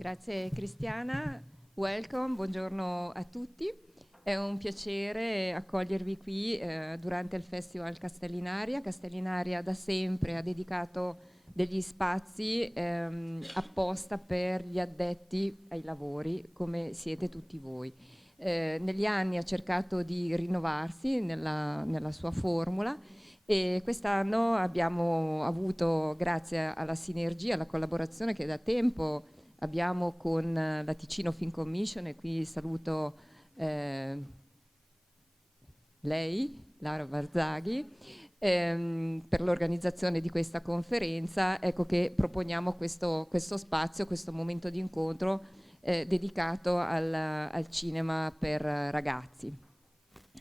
Grazie Cristiana, welcome, buongiorno a tutti. È un piacere accogliervi qui durante il Festival Castellinaria. Castellinaria da sempre ha dedicato degli spazi apposta per gli addetti ai lavori, come siete tutti voi. Negli anni ha cercato di rinnovarsi nella sua formula e quest'anno abbiamo avuto, grazie alla sinergia, alla collaborazione che da tempo abbiamo con la Ticino Film Commission, e qui saluto lei, Lara Barzaghi, per l'organizzazione di questa conferenza. Ecco che proponiamo questo spazio, questo momento di incontro dedicato al cinema per ragazzi.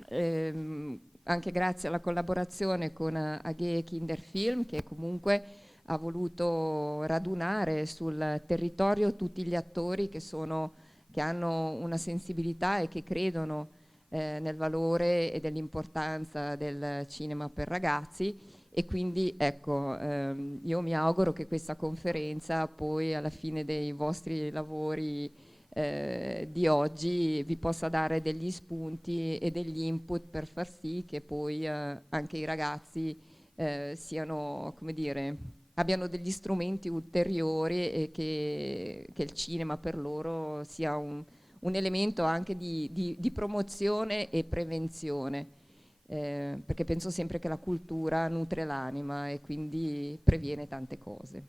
Anche grazie alla collaborazione con AG Kinderfilm, che comunque ha voluto radunare sul territorio tutti gli attori che hanno una sensibilità e che credono nel valore e dell'importanza del cinema per ragazzi. E quindi ecco, io mi auguro che questa conferenza poi alla fine dei vostri lavori di oggi vi possa dare degli spunti e degli input per far sì che poi anche i ragazzi siano, come dire, abbiano degli strumenti ulteriori e che il cinema per loro sia un elemento anche di promozione e prevenzione, perché penso sempre che la cultura nutre l'anima e quindi previene tante cose.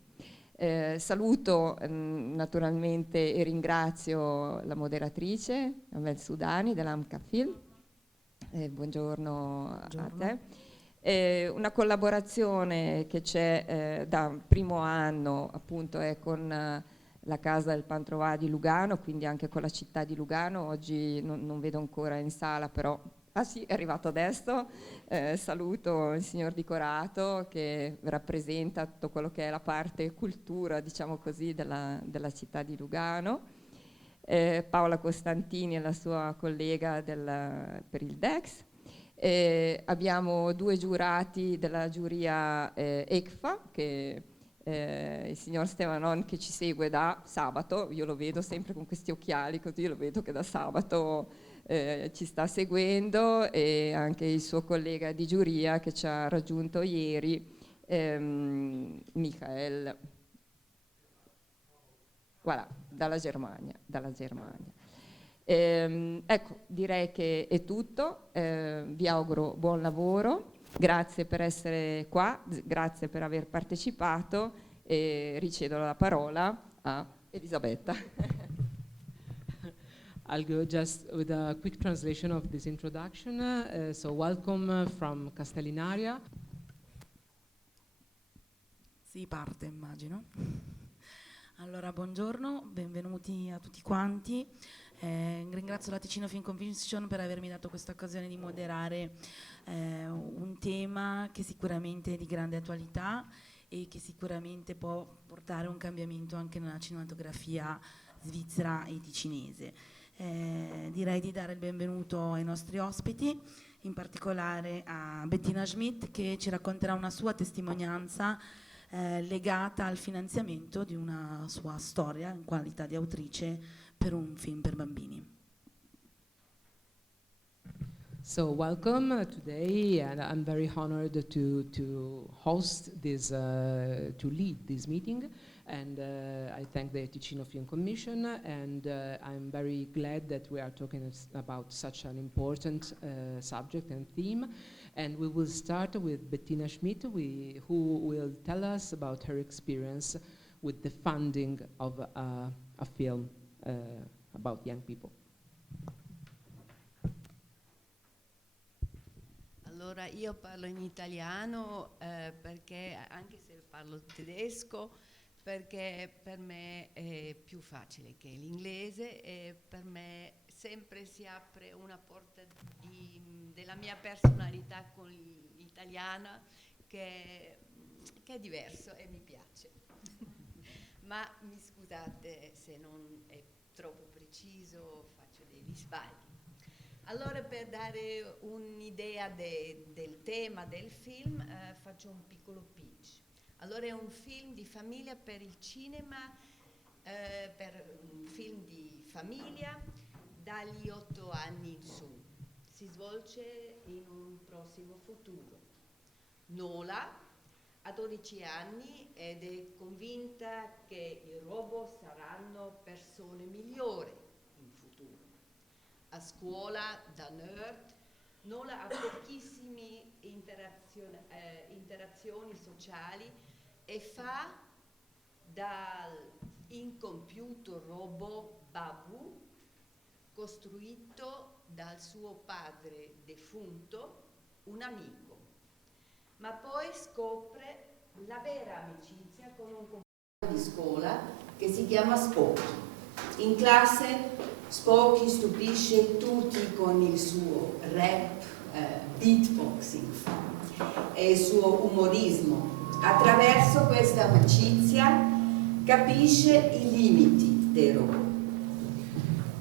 Saluto naturalmente e ringrazio la moderatrice Amel Sudani dell'Amca Film. Buongiorno a te. Una collaborazione che c'è da primo anno, appunto, è con la Casa del Pantrovà di Lugano, quindi anche con la città di Lugano. Oggi non vedo ancora in sala, però ah sì, è arrivato adesso. Saluto il signor Di Corato, che rappresenta tutto quello che è la parte cultura, diciamo così, della città di Lugano. Paola Costantini e la sua collega per il DEX. Abbiamo due giurati della giuria ECFA, che il signor Stevanon, che ci segue da sabato. Io lo vedo sempre con questi occhiali, così lo vedo che da sabato ci sta seguendo, e anche il suo collega di giuria che ci ha raggiunto ieri, Michael, voilà, dalla Germania. Ecco, direi che è tutto. Vi auguro buon lavoro, grazie per essere qua, grazie per aver partecipato, e ricevo la parola a Elisabetta. I'll go just with a quick translation of this introduction. So welcome from Castellinaria. Si parte, immagino. Allora, buongiorno, benvenuti a tutti quanti. Ringrazio la Ticino Film Commission per avermi dato questa occasione di moderare un tema che sicuramente è di grande attualità e che sicuramente può portare un cambiamento anche nella cinematografia svizzera e ticinese. Direi di dare il benvenuto ai nostri ospiti, in particolare a Bettina Schmidt, che ci racconterà una sua testimonianza legata al finanziamento di una sua storia in qualità di autrice per un film per bambini. So welcome today, and I'm very honored to host this, to lead this meeting, and I thank the Ticino Film Commission, and I'm very glad that we are talking about such an important subject and theme. And we will start with Bettina Schmidt, who will tell us about her experience with the funding of a film about young people. Allora, io parlo in italiano perché, anche se parlo tedesco, perché per me è più facile che l'inglese, e per me sempre si apre una porta della mia personalità con l'italiana che è diverso e mi piace. Ma mi scusate se non è troppo preciso, faccio degli sbagli. Allora, per dare un'idea del tema del film, faccio un piccolo pitch. Allora, è un film di famiglia per il cinema, per famiglia dagli 8 anni in su. Si svolge in un prossimo futuro. Nola ha 12 anni ed è convinta che i robot saranno persone migliori in futuro. A scuola, da nerd, Nola ha pochissime interazioni sociali e fa dal incompiuto robot Babu, costruito dal suo padre defunto, un amico. Ma poi scopre la vera amicizia con un compagno di scuola che si chiama Spock. In classe Spock stupisce tutti con il suo rap, beatboxing e il suo umorismo. Attraverso questa amicizia capisce i limiti dei robot.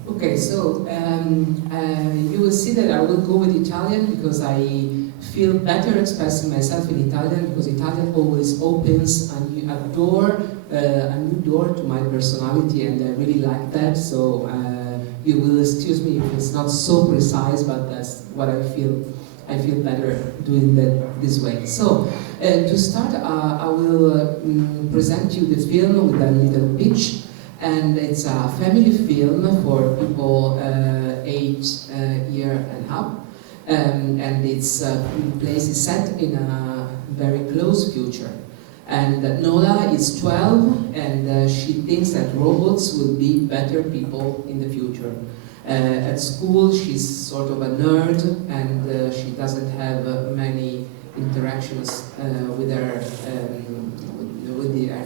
Okay, so you will see that I will go with Italian because I feel better expressing myself in Italian, because Italian always opens a new door to my personality, and I really like that. So you will excuse me if it's not so precise, but that's what I feel. I feel better doing that this way. So to start, I will present you the film with a little pitch. And it's a family film for people 8 years and up, and its place is set in a very close future. And Nola is 12, and she thinks that robots will be better people in the future. At school, she's sort of a nerd, and she doesn't have many interactions with her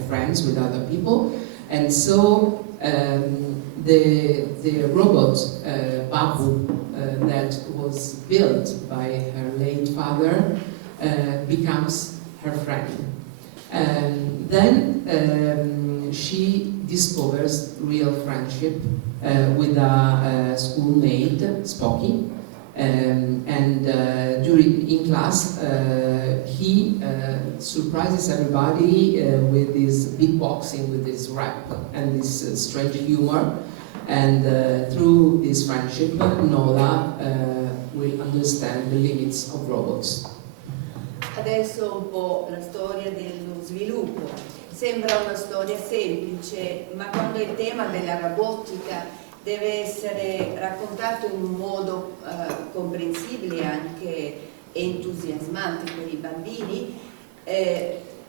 friends, with other people. And so the robot Babu that was built by her late father becomes her friend. And then she discovers real friendship with a schoolmate, Spocky. In class, he surprises everybody with this beatboxing, with this rap and this strange humor. And through this friendship, Nola will understand the limits of robots. Adesso un po' la storia dello sviluppo. Sembra una storia semplice, ma quando il tema della robotica deve essere raccontato in un modo comprensibile e anche entusiasmante per i bambini,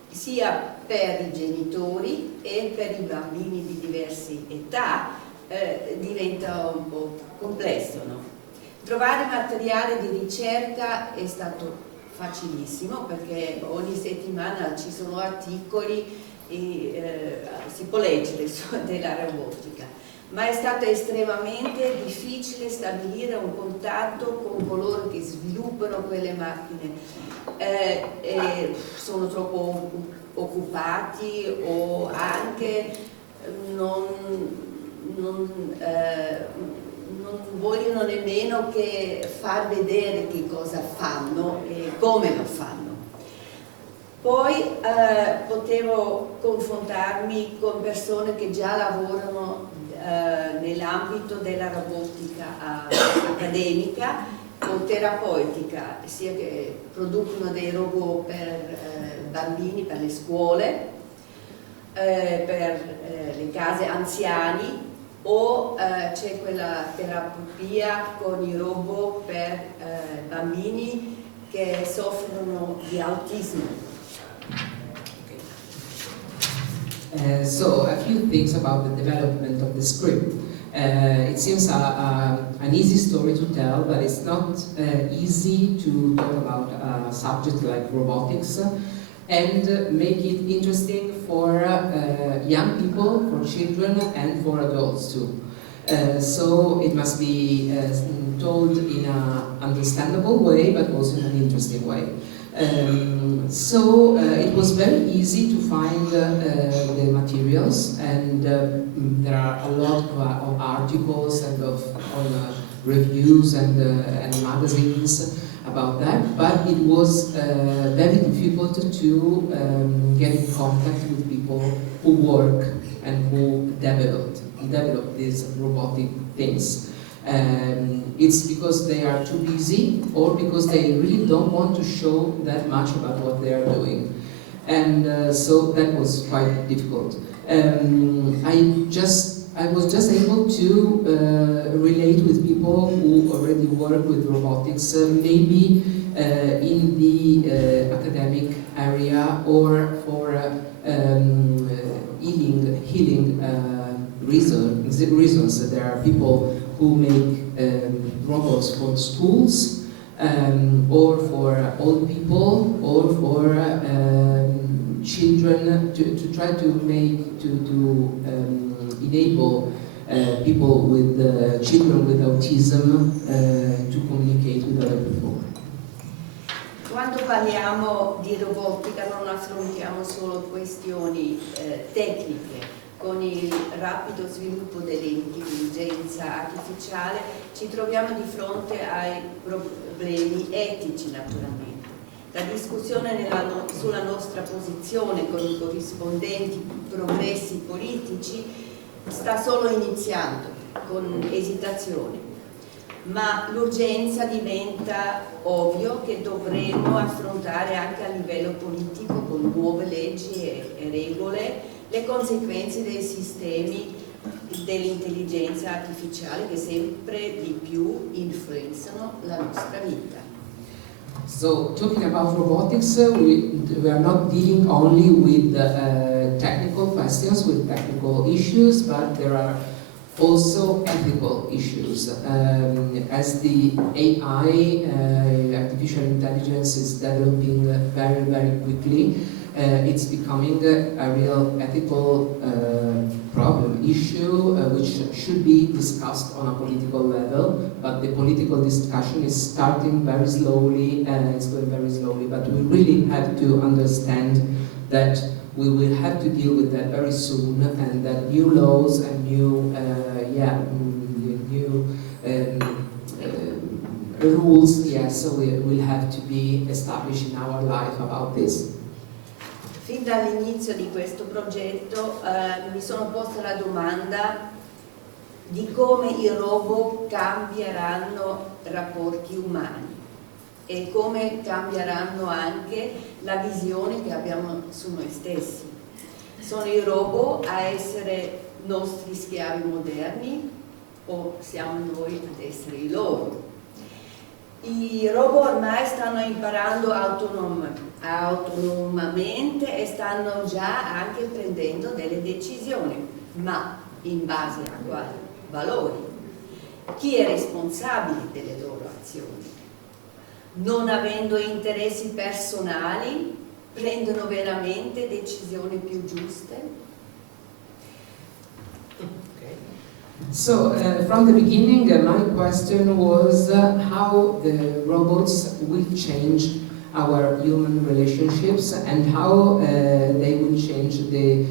sia per i genitori e per i bambini di diverse età, diventa un po' complesso, no? Trovare materiale di ricerca è stato facilissimo, perché ogni settimana ci sono articoli e si può leggere della robotica. Ma è stato estremamente difficile stabilire un contatto con coloro che sviluppano quelle macchine. Sono troppo occupati o anche non vogliono nemmeno che far vedere che cosa fanno e come lo fanno. Poi potevo confrontarmi con persone che già lavorano nell'ambito della robotica accademica o terapeutica, sia che producono dei robot per bambini, per le scuole, per le case anziani, o c'è quella terapia con i robot per bambini che soffrono di autismo. So a few things about the development of the script. It seems an easy story to tell, but it's not easy to talk about a subject like robotics and make it interesting for young people, for children, and for adults too. So it must be told in an understandable way, but also in an interesting way. So it was very easy to find the materials, and there are a lot of articles and on reviews and magazines about that, but it was very difficult to get in contact with people who work and who developed develop these robotic things. It's because they are too busy or because they really don't want to show that much about what they are doing. And so that was quite difficult. I was just able to relate with people who already work with robotics, maybe in the academic area or for healing reasons. There are people who make robots for schools, or for old people, or for children, to try to make, to enable people with children with autism to communicate with other people. Quando parliamo di robotica non affrontiamo solo questioni tecniche. Con il rapido sviluppo dell'intelligenza artificiale ci troviamo di fronte ai problemi etici, naturalmente. La discussione sulla nostra posizione con i corrispondenti progressi politici sta solo iniziando, con esitazione, ma l'urgenza diventa ovvio che dovremo affrontare anche a livello politico, con nuove leggi e regole, le conseguenze dei sistemi dell'intelligenza artificiale che sempre di più influenzano la nostra vita. So, talking about robotics, we are not dealing only with technical questions, with technical issues, but there are also ethical issues. As the AI, artificial intelligence, is developing very, very quickly, it's becoming a real ethical problem, issue, which should be discussed on a political level, but the political discussion is starting very slowly, and it's going very slowly, but we really have to understand that we will have to deal with that very soon, and that new laws and new rules, so will have to be established in our life about this. Fin dall'inizio di questo progetto mi sono posta la domanda di come i robot cambieranno rapporti umani e come cambieranno anche la visione che abbiamo su noi stessi. Sono i robot a essere nostri schiavi moderni o siamo noi ad essere i loro? I robot ormai stanno imparando autonomamente e stanno già anche prendendo delle decisioni, ma in base a quali valori? Chi è responsabile delle loro azioni? Non avendo interessi personali, prendono veramente decisioni più giuste? So, from the beginning, my question was how the robots will change our human relationships and how they will change the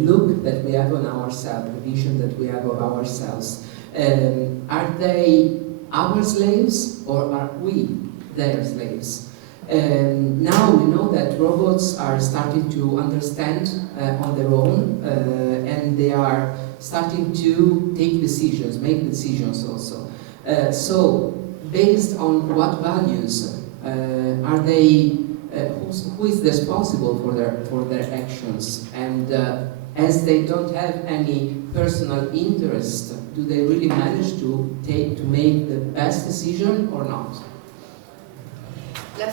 look that we have on ourselves, the vision that we have of ourselves. Are they our slaves or are we their slaves? Now we know that robots are starting to understand on their own, and they are starting to take decisions, make decisions also. So, based on what values are they? Who is responsible for their actions? And as they don't have any personal interest, do they really manage to make the best decision or not? La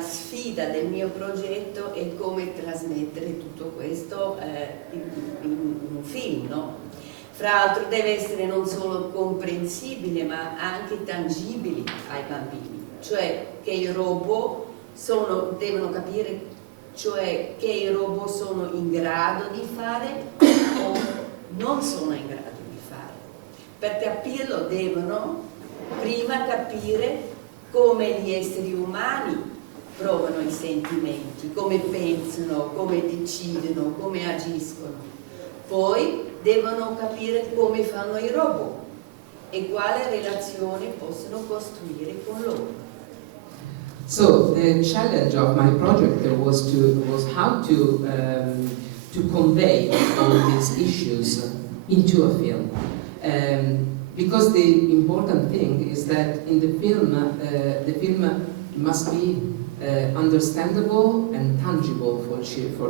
sfida del mio progetto è come trasmettere tutto questo in un film, no? Fra l'altro deve essere non solo comprensibile ma anche tangibile ai bambini, cioè che i robot devono capire, cioè che i robot sono in grado di fare o non sono in grado di fare. Per capirlo devono prima capire come gli esseri umani provano i sentimenti, come pensano, come decidono, come agiscono. Poi devono capire come fanno i robot e quale relazione possono costruire con loro. So the challenge of my project was how to convey all these issues into a film. Because the important thing is that in the film must be understandable and tangible for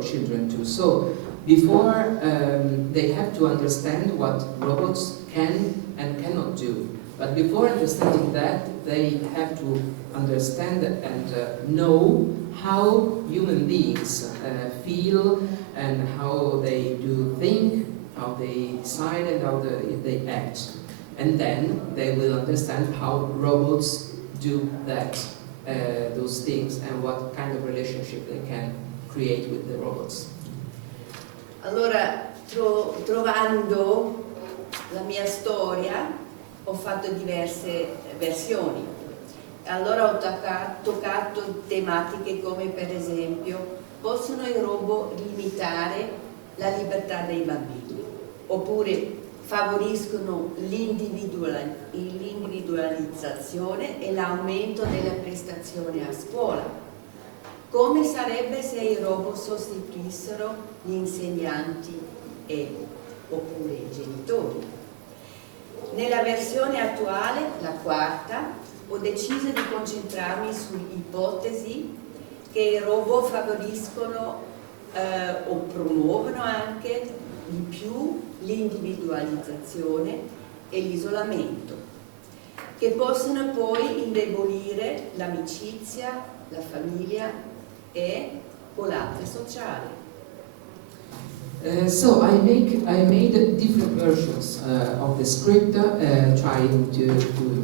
children too. So before they have to understand what robots can and cannot do. But before understanding that, they have to understand and know how human beings feel and how they do think, how they decide and how they act. And then they will understand how robots do that, those things, and what kind of relationship they can create with the robots. Allora, trovando la mia storia, ho fatto diverse versioni. Allora ho toccato tematiche come per esempio, possono i robot limitare la libertà dei bambini? Oppure favoriscono l'individualizzazione e l'aumento delle prestazioni a scuola? Come sarebbe se i robot sostituissero gli insegnanti oppure i genitori? Nella versione attuale, la quarta, ho deciso di concentrarmi sull'ipotesi che i robot favoriscono o promuovono anche di più l'individualizzazione e l'isolamento, che possono poi indebolire l'amicizia, la famiglia e o l'arte sociale. So I made different versions of the script, trying to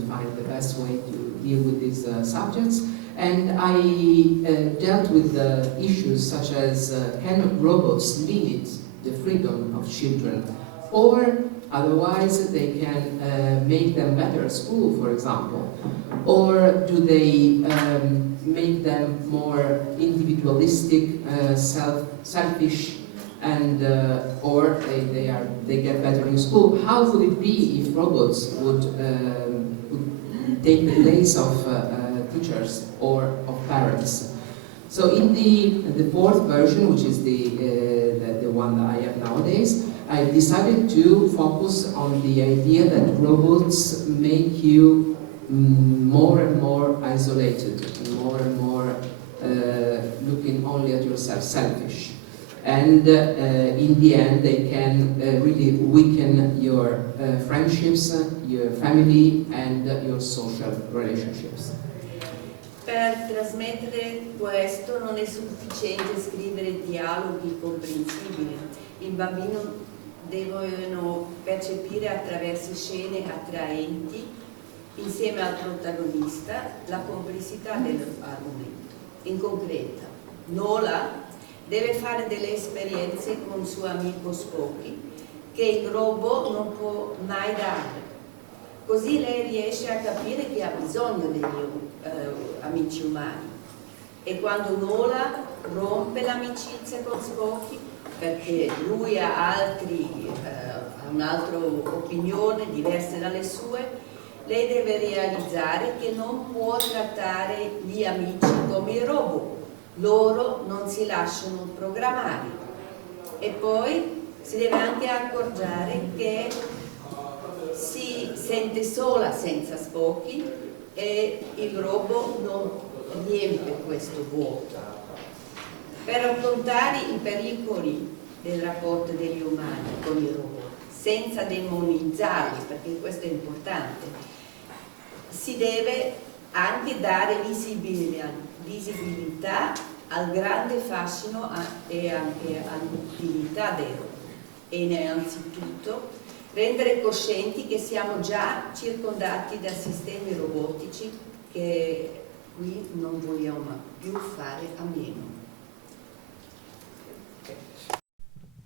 find the best way to deal with these subjects, and I dealt with issues such as can robots limit the freedom of children, or otherwise they can make them better at school, for example, or do they make them more individualistic, selfish, and or they get better in school. How would it be if robots would take the place of teachers or of parents? So in the fourth version, which is the one that I have nowadays, I decided to focus on the idea that robots make you more and more isolated, more and more looking only at yourself, selfish. And in the end they can really weaken your friendships, your family and your social relationships. Per trasmettere questo non è sufficiente scrivere dialoghi comprensibili. I bambini devono percepire attraverso scene attraenti, insieme al protagonista, la complessità dell'argomento. In concreto, Nola deve fare delle esperienze con suo amico Spocky che il robot non può mai dare. Così lei riesce a capire che ha bisogno degli amici umani. E quando Nola rompe l'amicizia con Spocky perché lui ha un'altra opinione diversa dalle sue, lei deve realizzare che non può trattare gli amici come i robot. Loro non si lasciano programmare. E poi si deve anche accorgere che si sente sola senza Spocky e il robot non riempie questo vuoto. Per raccontare i pericoli del rapporto degli umani con i robot, senza demonizzarli, perché questo è importante, si deve anche dare visibilità al grande fascino e anche all'utilità dei robot. E innanzitutto rendere coscienti che siamo già circondati da sistemi robotici che qui non vogliamo più fare a meno.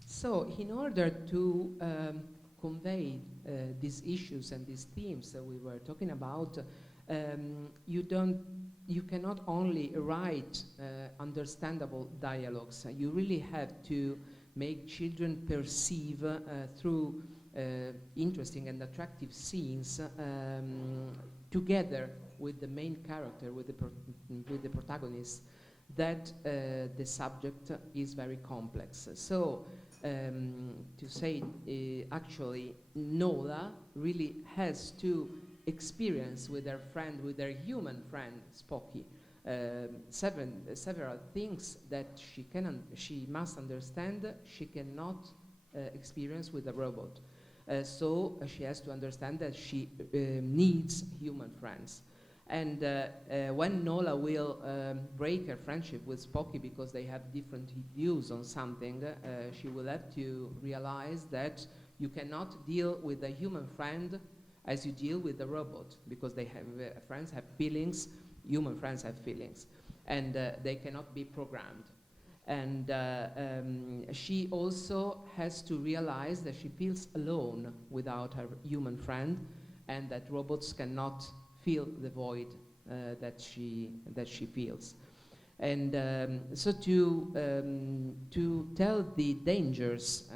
So in order to convey these issues and these themes that we were talking about, you cannot only write understandable dialogues. You really have to make children perceive through interesting and attractive scenes together with the main character, with the protagonist, that the subject is very complex. So to say actually Nola really has to experience with her friend, with her human friend Spocky, several things that she must understand she cannot experience with a robot. So she has to understand that she needs human friends. And when Nola will break her friendship with Spocky because they have different views on something, she will have to realize that you cannot deal with a human friend as you deal with a robot, because they have friends have feelings, human friends have feelings, and they cannot be programmed. And she also has to realize that she feels alone without her human friend, and that robots cannot fill the void that she feels. And so to tell the dangers,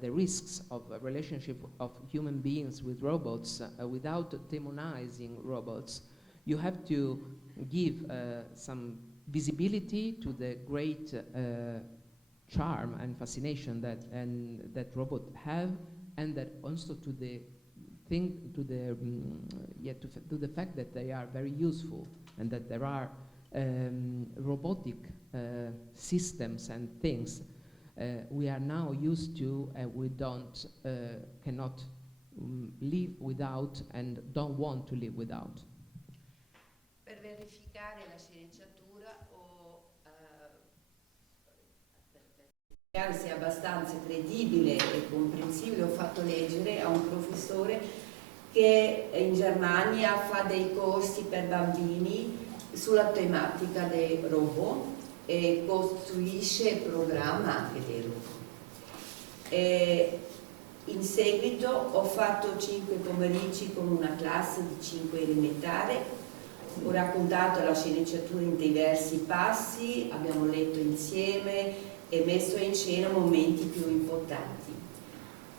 the risks of a relationship of human beings with robots without demonizing robots, you have to give some visibility to the great charm and fascination that robots have, and that also to the fact that they are very useful, and that there are robotic systems and things we are now used to, we cannot live without and don't want to live without. Per verificare la sceneggiatura sia abbastanza credibile e comprensibile, ho fatto leggere a un professore che in Germania fa dei corsi per bambini sulla tematica dei robot e costruisce e programma anche dei robot. E in seguito ho fatto 5 pomeriggi con una classe di 5 elementari, ho raccontato la sceneggiatura in diversi passi, abbiamo letto insieme e messo in scena momenti più importanti.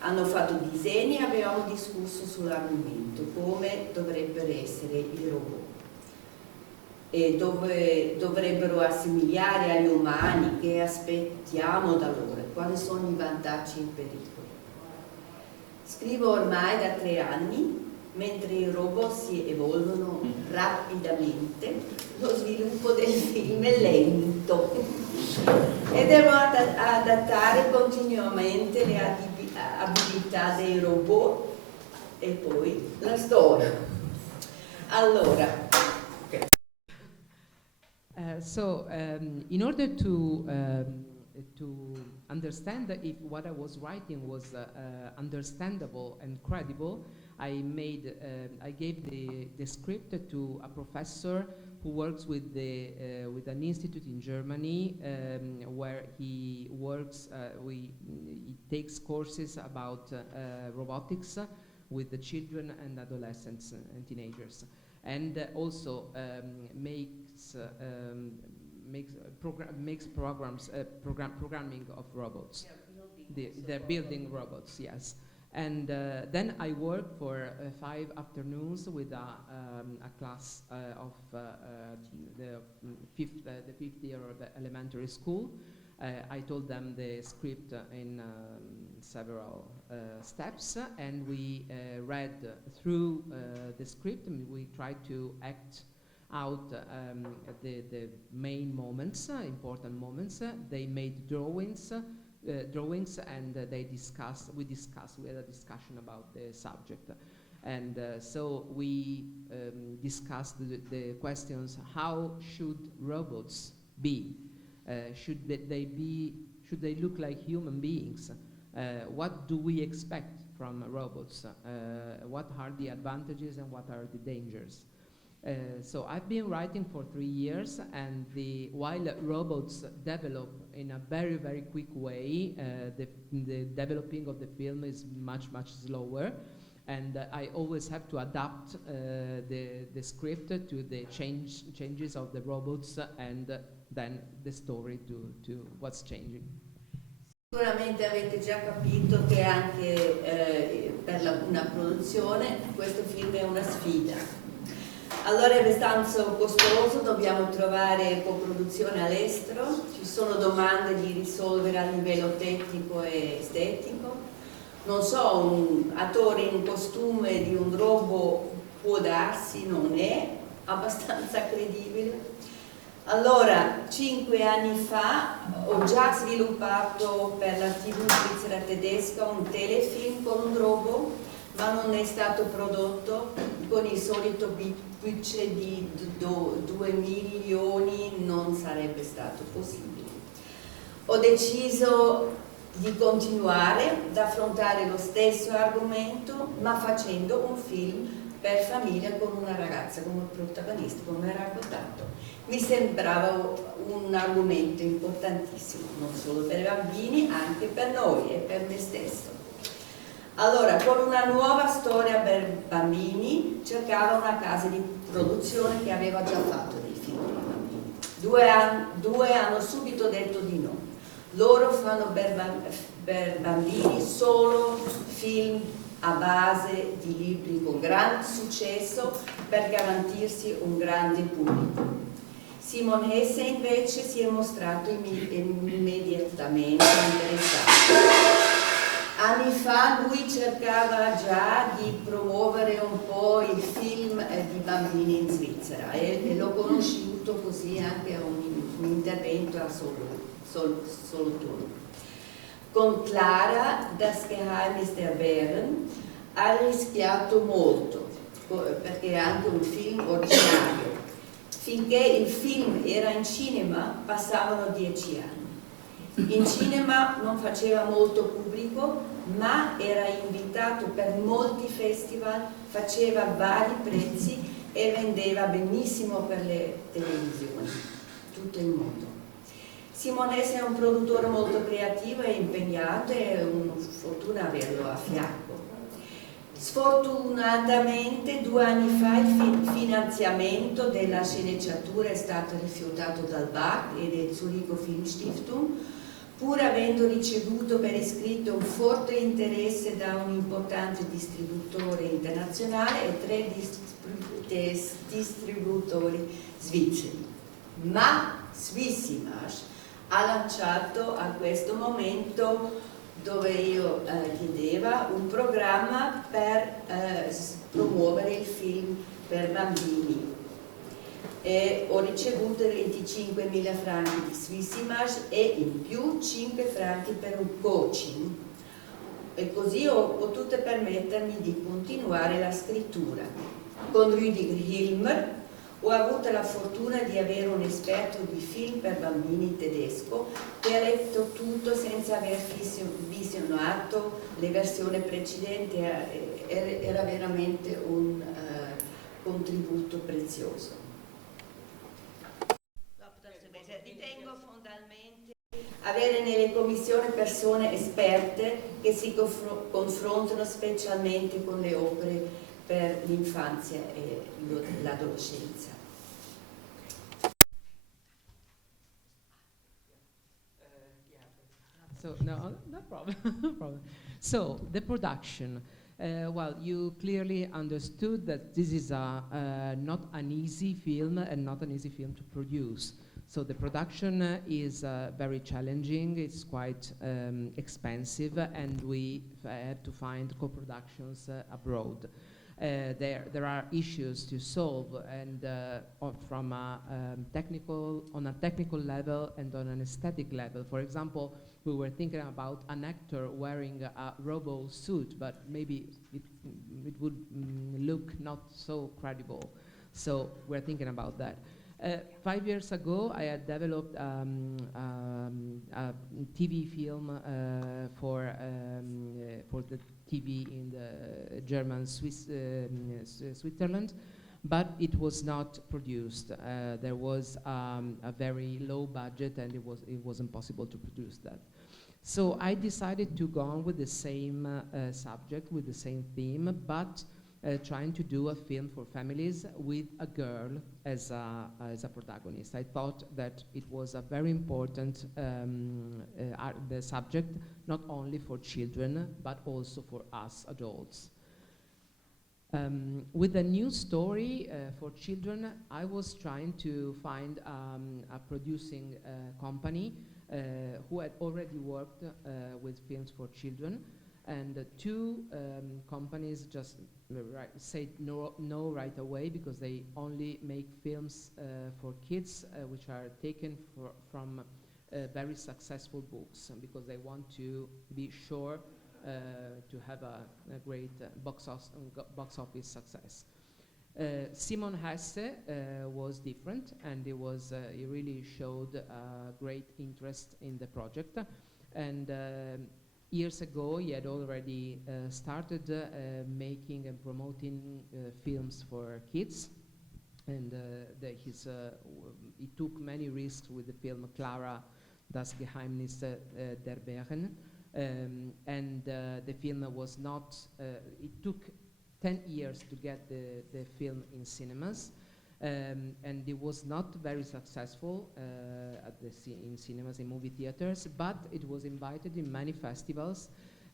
Hanno fatto disegni e abbiamo discusso sull'argomento, come dovrebbero essere i robot e dove dovrebbero assomigliare agli umani, che aspettiamo da loro, quali sono i vantaggi e i pericoli. Scrivo ormai da 3 anni, mentre i robot si evolvono rapidamente, lo sviluppo del film è lento e devo adattare continuamente le abilità dei robot e poi la storia. Allora, in order to understand if what I was writing was understandable and credible, I gave the script to a professor who works with an institute in Germany where he works. He takes courses about robotics with the children and adolescents and teenagers, and also makes programming of robots. They're building robots, yes. And then I worked for 5 afternoons with a class of the fifth year of elementary school. I told them the script in several steps, and we read through the script, and we tried to act out the main moments, important moments. They made drawings, and we had a discussion about the subject. And so we discussed the questions: how should robots be? Should they look like human beings? What do we expect from robots? What are the advantages and what are the dangers? So I've been writing for 3 years, and while robots develop in a very, very quick way, the developing of the film is much, much slower, and I always have to adapt the script to the changes of the robots, and then the story to what's changing. Sicuramente avete già capito che anche per una produzione questo film è una sfida. Allora è abbastanza costoso, dobbiamo trovare coproduzione all'estero, ci sono domande di risolvere a livello tecnico e estetico. Non so, un attore in costume di un robot può darsi, non è abbastanza credibile. Allora, 5 anni fa ho già sviluppato per la TV svizzera tedesca un telefilm con un robot, ma non è stato prodotto con il solito budget di 2 milioni, non sarebbe stato possibile. Ho deciso di continuare ad affrontare lo stesso argomento, ma facendo un film per famiglia con una ragazza come protagonista, come raccontato. Mi sembrava un argomento importantissimo, non solo per i bambini, anche per noi e per me stesso. Allora, con una nuova storia per bambini, cercavo una casa di produzione che aveva già fatto dei film per bambini. Due hanno subito detto di no. Loro fanno per bambini solo film a base di libri con grande successo per garantirsi un grande pubblico. Simon Hesse invece si è mostrato immediatamente interessato. Anni fa lui cercava già di promuovere un po' il film di bambini in Svizzera e l'ho conosciuto così anche a un intervento a Solothurn. Con Clara, Das Geheimnis der Bären, ha rischiato molto, perché è anche un film originario. Finché il film era in cinema passavano 10 anni. In cinema non faceva molto pubblico, ma era invitato per molti festival, faceva vari prezzi e vendeva benissimo per le televisioni, tutto il mondo. Simone è un produttore molto creativo e impegnato e è una fortuna averlo a fianco. Sfortunatamente 2 anni fa il finanziamento della sceneggiatura è stato rifiutato dal BAC e del Zurigo Filmstiftung, pur avendo ricevuto per iscritto un forte interesse da un importante distributore internazionale e 3 distributori svizzeri. Ma Swissimage ha lanciato a questo momento, dove io chiedeva, un programma per promuovere il film per bambini. E ho ricevuto 25.000 franchi di Swissimage e in più 5 franchi per un coaching. E così ho potuto permettermi di continuare la scrittura. Con Rüdiger Hilmer ho avuto la fortuna di avere un esperto di film per bambini tedesco che ha letto tutto senza aver visionato le versioni precedenti. Era veramente un contributo prezioso. Ritengo fondamentalmente avere nelle commissioni persone esperte che si confrontano specialmente con le opere per l'infanzia e l'adolescenza. So no problem, no problem. So the production. Well, you clearly understood that this is not an easy film and not an easy film to produce. So the production is very challenging. It's quite expensive, and we have to find co-productions abroad. There are issues to solve, and from on a technical level and on an aesthetic level. For example, we were thinking about an actor wearing a robo suit, but maybe it would look not so credible. So we're thinking about that. 5 years ago, I had developed a TV film for the TV in the German Switzerland, but it was not produced. There was a very low budget, and it was impossible to produce that. So I decided to go on with the same subject, with the same theme, but trying to do a film for families with a girl as a protagonist. I thought that it was a very important the subject, not only for children, but also for us adults. With a new story for children, I was trying to find a producing company who had already worked with films for children, and two companies just said no right away, because they only make films for kids which are taken from very successful books, because they want to be sure to have a great box office success. Simon Hesse was different, and he really showed great interest in the project. And years ago, he had already started making and promoting films for kids. And he took many risks with the film Clara, Das Geheimnis der Bären. And the film was not, it took 10 years to get the film in cinemas, and it was not very successful in cinemas, in movie theaters, but it was invited in many festivals,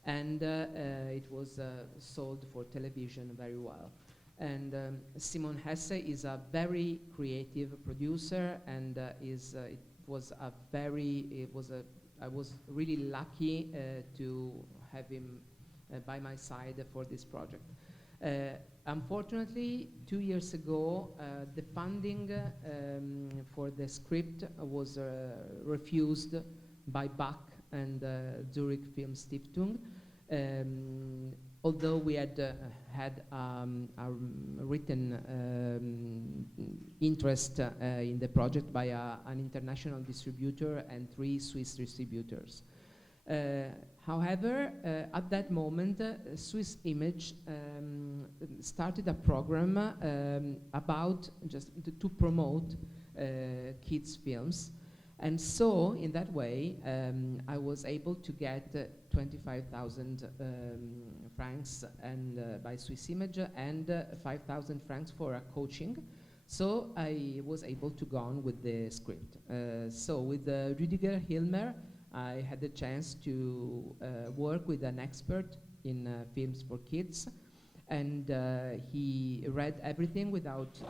and it was sold for television very well. And Simon Hesse is a very creative producer, and I was really lucky to have him by my side for this project. Unfortunately, 2 years ago, the funding for the script was refused by BAC and Zurich Film Stiftung. Although we had had a written interest in the project by an international distributor and 3 Swiss distributors. However, at that moment, Swiss Image started a program about just to promote kids' films. And so, in that way, I was able to get 25,000 francs and by Swiss Image, and 5,000 francs for a coaching. So I was able to go on with the script. So with Rüdiger Hilmer, I had the chance to work with an expert in films for kids, and he read everything without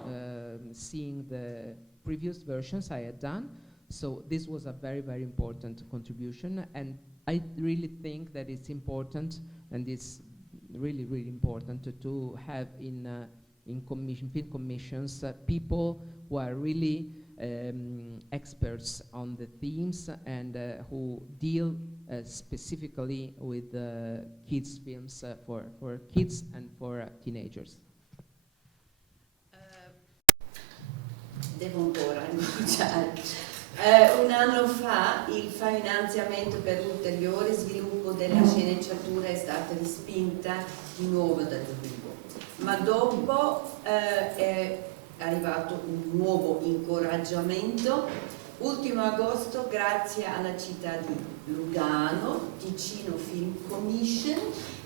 seeing the previous versions I had done. So this was a very, very important contribution, and I really think that it's important, and it's really, really important to have in film commissions people who are really experts on the themes, and who deal specifically with kids films for kids and for teenagers. Devo ancora annunciare. Un anno fa il finanziamento per l'ulteriore sviluppo della sceneggiatura è stata respinta di nuovo da Zurigo, ma dopo è arrivato un nuovo incoraggiamento. Ultimo agosto, grazie alla città di Lugano, Ticino Film Commission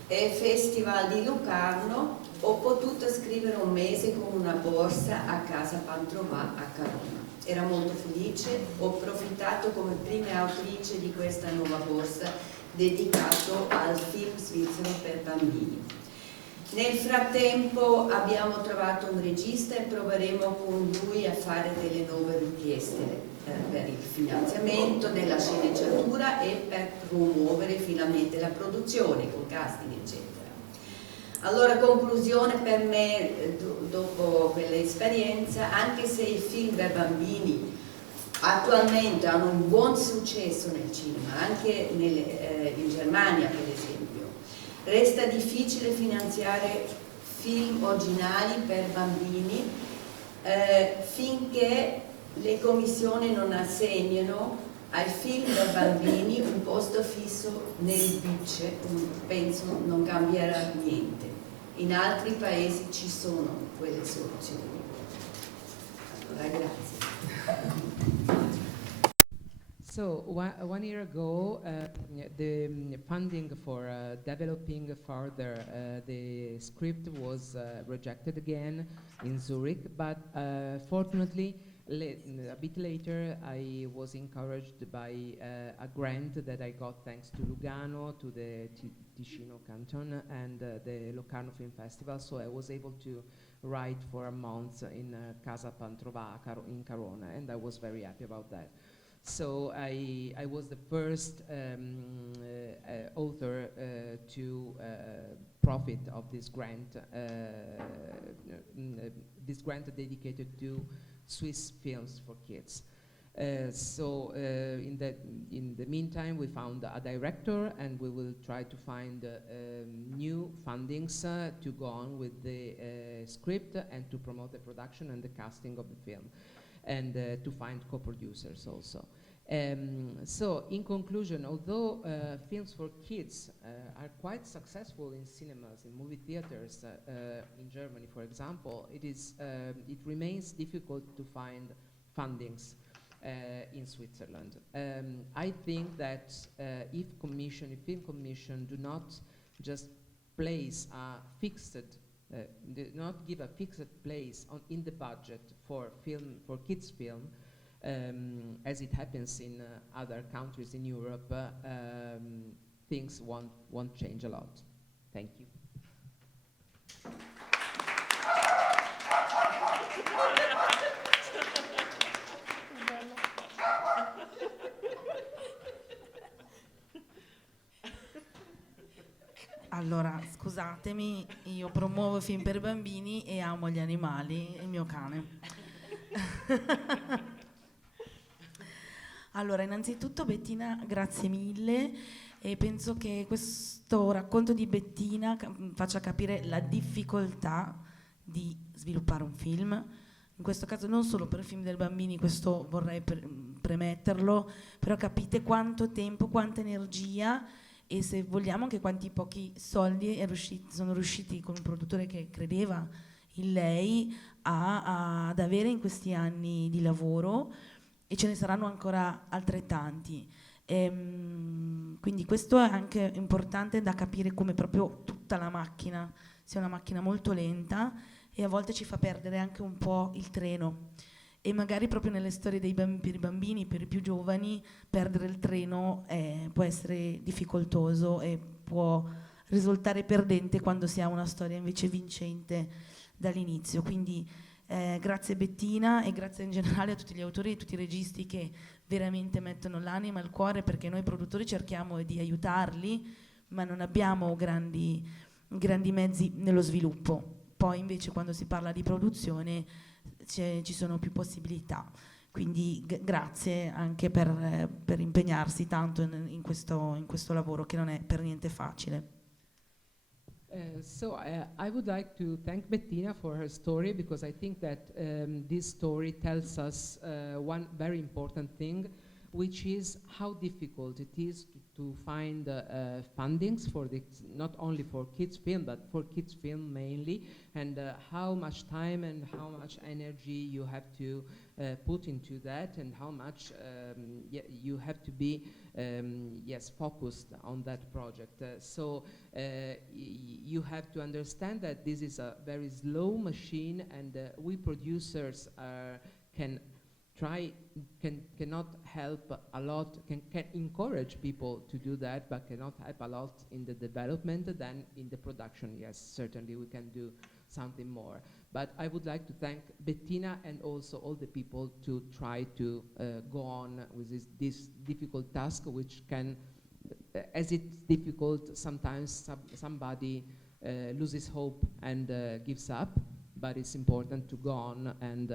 e Festival di Locarno, ho potuto scrivere un mese con una borsa a casa Pantrovà a Carona. Era molto felice, ho approfittato come prima autrice di questa nuova borsa dedicato al film svizzero per bambini. Nel frattempo abbiamo trovato un regista e proveremo con lui a fare delle nuove richieste per il finanziamento della sceneggiatura e per promuovere finalmente la produzione con casting eccetera. Allora, conclusione per me, dopo quell'esperienza, anche se i film per bambini attualmente hanno un buon successo nel cinema, anche in Germania per esempio, resta difficile finanziare film originali per bambini finché le commissioni non assegnano ai film per bambini un posto fisso nel budget. Penso non cambierà niente. In altri paesi ci sono quelle soluzioni. Allora, grazie. So one year ago, the funding for developing further the script was rejected again in Zurich, but fortunately A bit later, I was encouraged by a grant that I got thanks to Lugano, to the Ticino Canton, and the Locarno Film Festival. So I was able to write for a month in Casa Pantrovà in Carona, and I was very happy about that. So I was the first author to profit of this grant dedicated to Swiss films for kids. So in the meantime, we found a director, and we will try to find new fundings to go on with the script and to promote the production and the casting of the film, and to find co-producers also. So in conclusion, although films for kids are quite successful in cinemas, in movie theaters, in Germany, for example, it remains difficult to find fundings in Switzerland. I think that if film commission do not just place a fixed, do not give a fixed place in the budget for kids film, as it happens in other countries in Europe, things won't change a lot. Thank you. Allora, scusatemi, io promuovo film per bambini e amo gli animali, il mio cane. Allora, innanzitutto Bettina, grazie mille, e penso che questo racconto di Bettina faccia capire la difficoltà di sviluppare un film, in questo caso non solo per film del bambini, questo vorrei premetterlo, però capite quanto tempo, quanta energia e, se vogliamo, anche quanti pochi soldi sono riusciti con un produttore che credeva in lei ad avere in questi anni di lavoro, e ce ne saranno ancora altrettanti. Quindi questo è anche importante da capire, come proprio tutta la macchina sia una macchina molto lenta e a volte ci fa perdere anche un po' il treno, e magari proprio nelle storie per i bambini, per i più giovani, perdere il treno può essere difficoltoso e può risultare perdente quando si ha una storia invece vincente dall'inizio. Quindi grazie Bettina, e grazie in generale a tutti gli autori e a tutti i registi che veramente mettono l'anima e il cuore, perché noi produttori cerchiamo di aiutarli, ma non abbiamo grandi mezzi nello sviluppo. Poi invece quando si parla di produzione ci sono più possibilità. Quindi grazie anche per impegnarsi tanto in questo lavoro che non è per niente facile. So I would like to thank Bettina for her story, because I think that this story tells us one very important thing, which is how difficult it is to find fundings for not only for kids film, but for kids film mainly, and how much time and how much energy you have to put into that, and how much you have to be focused on that project. So you have to understand that this is a very slow machine, and we producers cannot help a lot, can encourage people to do that, but cannot help a lot in the development than in the production. Yes, certainly we can do something more. But I would like to thank Bettina and also all the people to try to go on with this difficult task, which can, as it's difficult, sometimes somebody loses hope and gives up. But it's important to go on and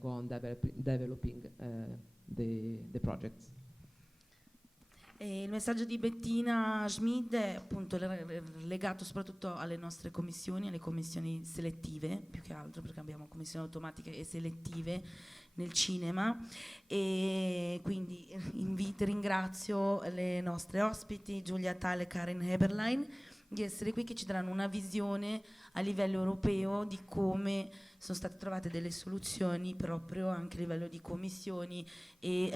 go on developing the projects. E il messaggio di Bettina Schmid è appunto legato soprattutto alle nostre commissioni, alle commissioni selettive, più che altro, perché abbiamo commissioni automatiche e selettive nel cinema, e quindi ringrazio le nostre ospiti Giulia Thal e Karen Heberlein di essere qui, che ci daranno una visione a livello europeo di come sono state trovate delle soluzioni proprio anche a livello di commissioni e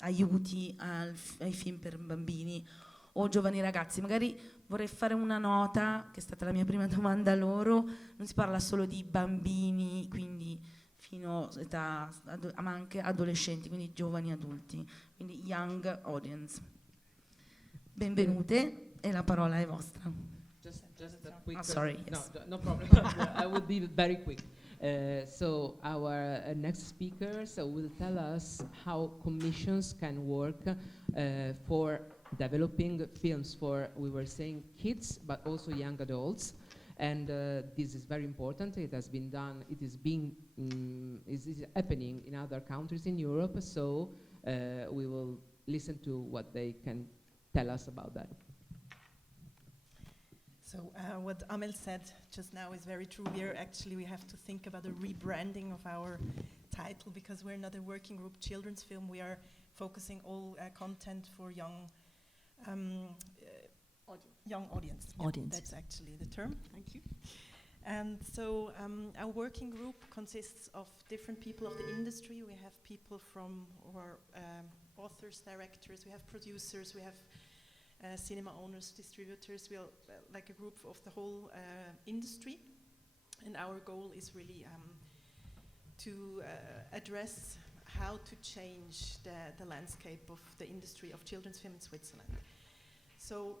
aiuti ai film per bambini o giovani ragazzi. Magari vorrei fare una nota, che è stata la mia prima domanda a loro, non si parla solo di bambini, quindi fino a età, ma anche adolescenti, quindi giovani adulti, quindi young audience. Benvenute e la parola è vostra. Just a quick. Sorry. Yes. No problem. I will be very quick. So our next speakers will tell us how commissions can work for developing films for, we were saying, kids, but also young adults. And this is very important. It has been done. It is being is happening in other countries in Europe. So we will listen to what they can tell us about that. So what Amel said just now is very true. We have to think about a rebranding of our title, because we're not a working group children's film. We are focusing all content for young audience. Audience. That's actually the term. Thank you. And so our working group consists of different people of the industry. We have people from our authors, directors, we have producers, we have cinema owners, distributors. We are like a group of the whole industry, and our goal is really to address how to change the landscape of the industry of children's film in Switzerland. So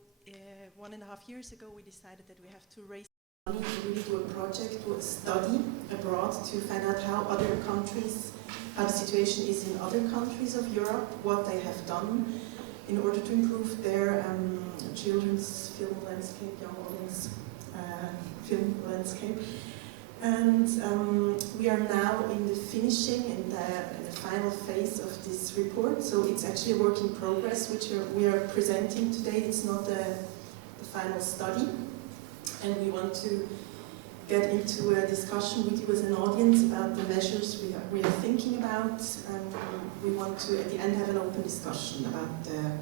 1.5 years ago we decided that we have to raise money to really do a project, do a study abroad to find out how other countries, how the situation is in other countries of Europe, what they have done in order to improve their children's film landscape, young audience film landscape. And we are now in the finishing, in the final phase of this report. So it's actually a work in progress, which we are presenting today. It's not the final study. And we want to get into a discussion with you as an audience about the measures we are thinking about. And we want to, at the end, have an open discussion about the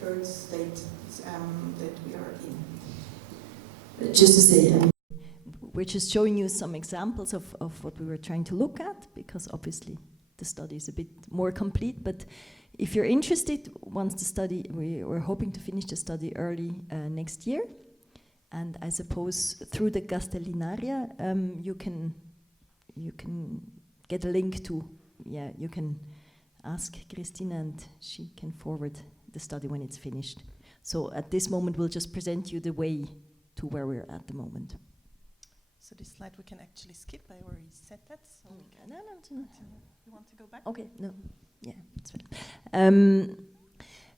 current state that we are in. Just to say, we're just showing you some examples of what we were trying to look at, because obviously the study is a bit more complete. But if you're interested, once the study, we're hoping to finish the study early next year. And I suppose through the Castellinaria, you can get a link to, you can ask Christina and she can forward the study when it's finished. So at this moment, we'll just present you the way to where we're at the moment. So this slide we can actually skip. I already said that. So we can No. you want to go back? Okay, no. Yeah, that's fine.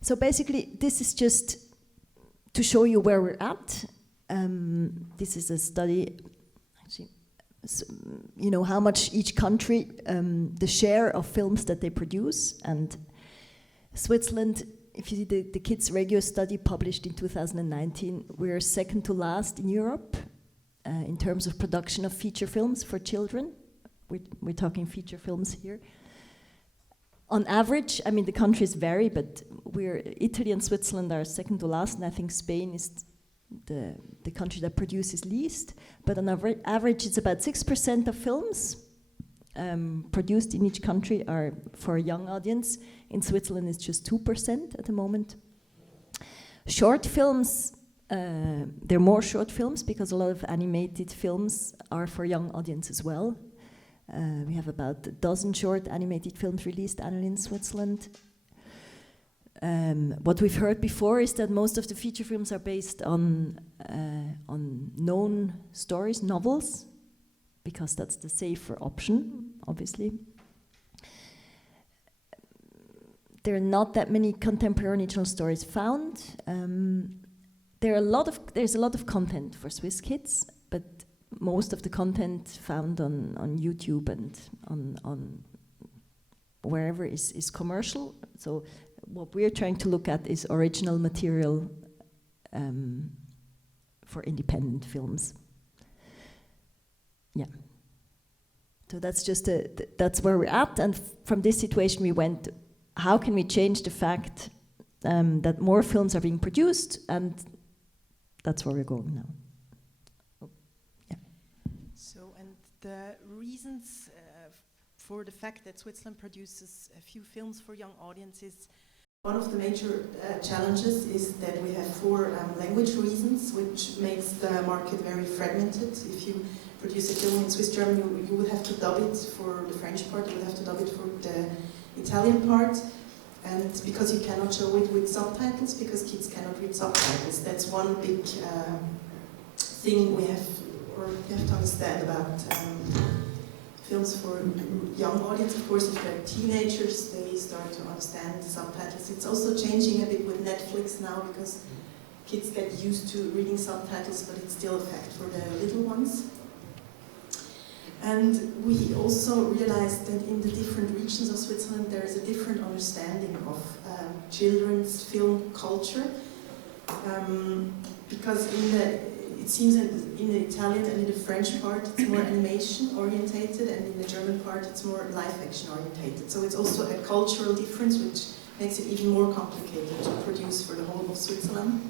So basically, this is just to show you where we're at. This is a study, actually, you know, how much each country, the share of films that they produce. And Switzerland, if you see the Kids Radio study published in 2019, we're second to last in Europe in terms of production of feature films for children. We're talking feature films here. On average, I mean, the countries vary, but Italy and Switzerland are second to last, and I think Spain is the country that produces least. But on average, it's about 6% of films produced in each country are for a young audience. In Switzerland, it's just 2% at the moment. Short films, there are more short films because a lot of animated films are for young audience as well. We have about a dozen short animated films released annually in Switzerland. What we've heard before is that most of the feature films are based on known stories, novels, because that's the safer option, obviously. There are not that many contemporary original stories found. There's a lot of content for Swiss kids, but most of the content found on YouTube and on wherever is commercial. So what we're trying to look at is original material for independent films. Yeah. So that's just that's where we're at, and from this situation we went, how can we change the fact that more films are being produced, and that's where we're going now. Oh, yeah. So, and the reasons for the fact that Switzerland produces a few films for young audiences One of the major challenges is that we have 4 language reasons, which makes the market very fragmented. If you produce a film in Swiss German, you would have to dub it for the French part, you would have to dub it for the Italian part, and because you cannot show it with subtitles, because kids cannot read subtitles. That's one big thing we have to understand about films for young audience. Of course, if they're teenagers, they start to understand the subtitles. It's also changing a bit with Netflix now, because kids get used to reading subtitles, but it's still a fact for the little ones. And we also realized that in the different regions of Switzerland there is a different understanding of children's film culture, because it seems in the Italian and in the French part it's more animation orientated, and in the German part it's more live action orientated. So it's also a cultural difference which makes it even more complicated to produce for the whole of Switzerland.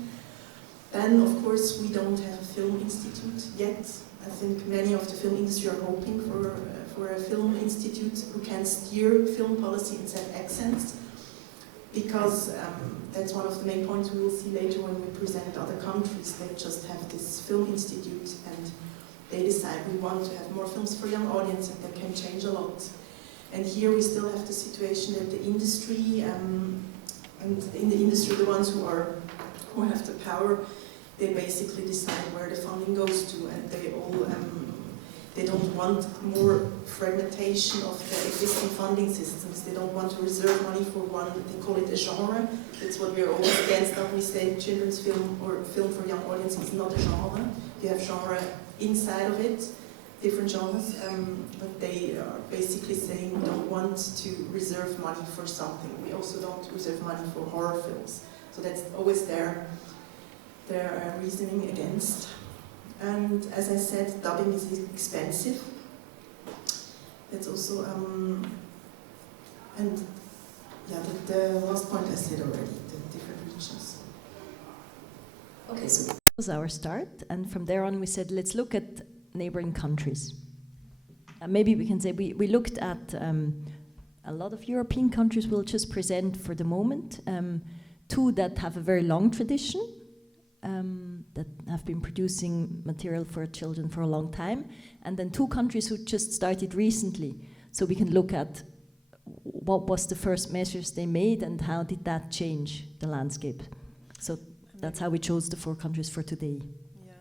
Then of course we don't have a film institute yet. I think many of the film industry are hoping for a film institute who can steer film policy and set accents, because that's one of the main points we will see later when we present other countries. They just have this film institute and they decide we want to have more films for young audience, and that can change a lot. And here we still have the situation that the industry, and in the industry the ones who have the power, they basically decide where the funding goes to, and they don't want more fragmentation of the existing funding systems. They don't want to reserve money for one, they call it a genre. That's what we're always against when we say children's film or film for young audiences is not a genre. You have genre inside of it, different genres, but they are basically saying we don't want to reserve money for something. We also don't reserve money for horror films. So that's always their reasoning against. And as I said, dubbing is expensive. That's also, and yeah, the last point I said already, the different regions. Okay, so that was our start, and from there on we said, let's look at neighboring countries. Maybe we can say we looked at a lot of European countries. We'll just present for the moment. 2 that have a very long tradition, that have been producing material for children for a long time, and then 2 countries who just started recently. So we can look at what was the first measures they made and how did that change the landscape. So that's how we chose the 4 countries for today. Yeah,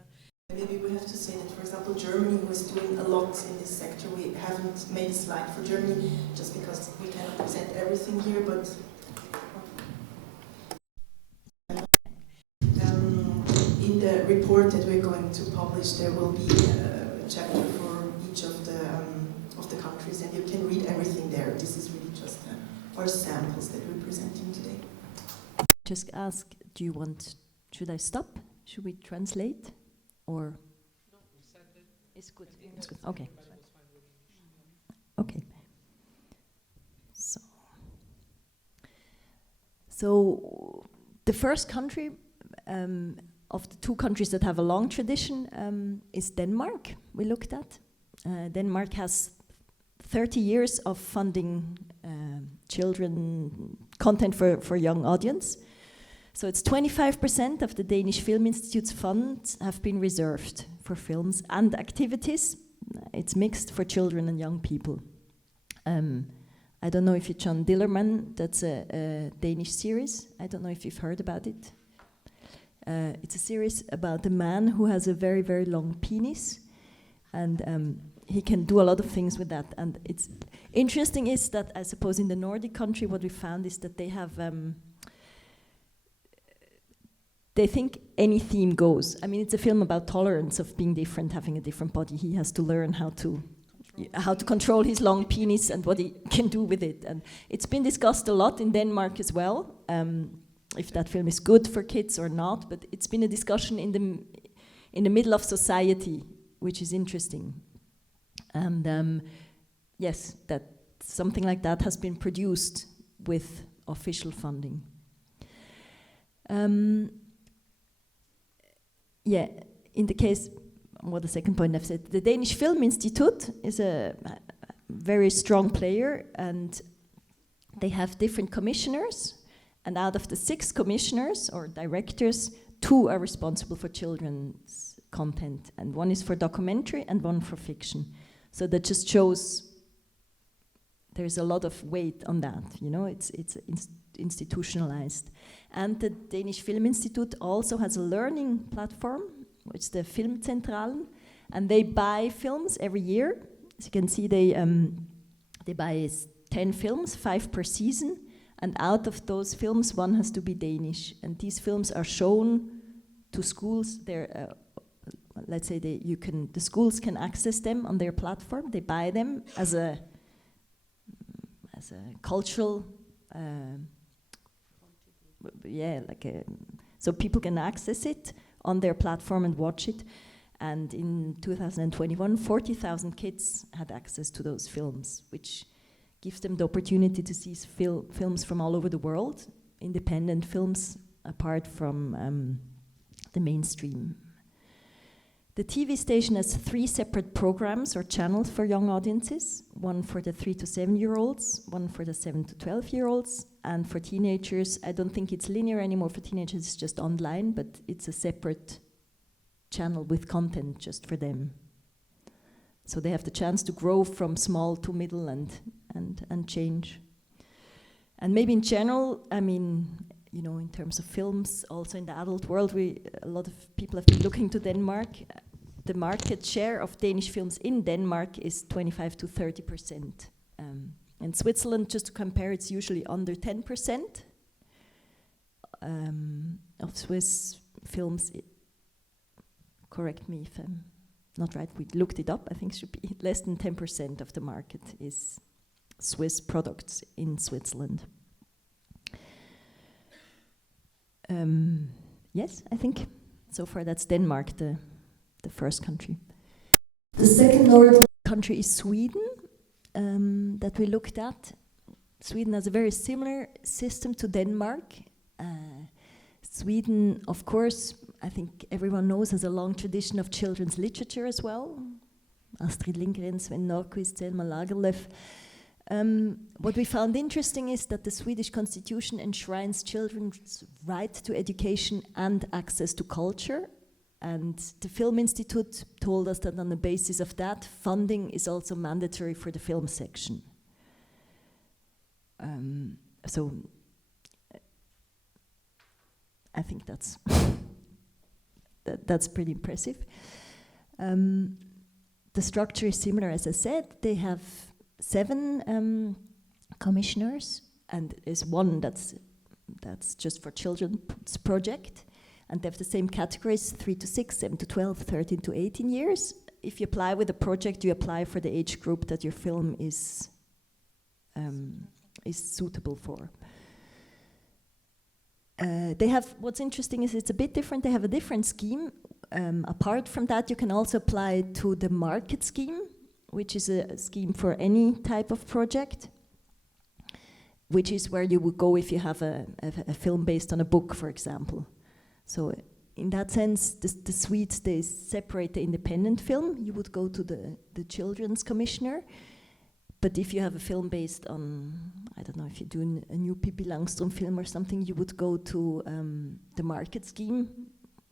maybe we have to say that, for example, Germany was doing a lot in this sector. We haven't made a slide for Germany just because we cannot present everything here, but in the report that we're going to publish, there will be a chapter for each of the countries, and you can read everything there. This is really just our samples that we're presenting today. Just ask, should I stop? Should we translate? Or? No, we said that it's good. It's good. Okay. Okay. So the first country of the 2 countries that have a long tradition is Denmark. We looked at. Denmark has 30 years of funding children content for young audience. So it's 25% of the Danish Film Institute's funds have been reserved for films and activities. It's mixed for children and young people. I don't know if you've John Dillerman, that's a Danish series. I don't know if you've heard about it. It's a series about a man who has a very, very long penis, and he can do a lot of things with that. And it's interesting is that, I suppose, in the Nordic country, what we found is that they have, they think any theme goes. I mean, it's a film about tolerance of being different, having a different body. He has to learn how to control his long penis and what he can do with it. And it's been discussed a lot in Denmark as well, if that film is good for kids or not. But it's been a discussion in the middle of society, which is interesting. And yes, that something like that has been produced with official funding. Yeah, in the case, well, the second point I've said, the Danish Film Institute is a very strong player, and they have different commissioners, And out of the 6 commissioners or directors, 2 are responsible for children's content, and 1 is for documentary and 1 for fiction. So that just shows there's a lot of weight on that, you know, it's institutionalized. And the Danish Film Institute also has a learning platform, which is the Filmcentralen, and they buy films every year. As you can see, they buy 10 films, 5 per season, and out of those films, 1 has to be Danish. And these films are shown to schools. They're, let's say the schools can access them on their platform. They buy them as a cultural, so people can access it on their platform and watch it. And in 2021, 40,000 kids had access to those films, which gives them the opportunity to see films from all over the world, independent films apart from the mainstream. The TV station has 3 separate programs or channels for young audiences, 1 for the 3 to 7-year-olds, 1 for the 7 to 12-year-olds, and for teenagers, I don't think it's linear anymore for teenagers, it's just online, but it's a separate channel with content just for them. So they have the chance to grow from small to middle and change. And maybe in general, I mean, you know, in terms of films, also in the adult world, a lot of people have been looking to Denmark. The market share of Danish films in Denmark is 25 to 30%. In Switzerland, just to compare, it's usually under 10% of Swiss films. Correct me if I'm not right, we looked it up, I think it should be less than 10% of the market is Swiss products in Switzerland. Yes, I think so far that's Denmark, the first country. The second Nordic country is Sweden, that we looked at. Sweden has a very similar system to Denmark. Sweden, of course, I think everyone knows, has a long tradition of children's literature as well. Astrid Lindgren, Sven Nordqvist, Selma Lagerlöf. What we found interesting is that the Swedish constitution enshrines children's right to education and access to culture. And the Film Institute told us that on the basis of that, funding is also mandatory for the film section. So I think that's that's pretty impressive. The structure is similar, as I said. They have 7 commissioners, and there's 1 that's just for children's project. And they have the same categories, 3 to 6, 7 to 12, 13 to 18 years. If you apply with a project, you apply for the age group that your film is suitable for. They have, what's interesting is it's a bit different. They have a different scheme. Apart from that, you can also apply to the market scheme, which is a scheme for any type of project, which is where you would go if you have a film based on a book, for example. So in that sense, the Swedes, they separate the independent film. You would go to the children's commissioner. But if you have a film based on, I don't know, if you're doing a new Pippi Langström film or something, you would go to the market scheme,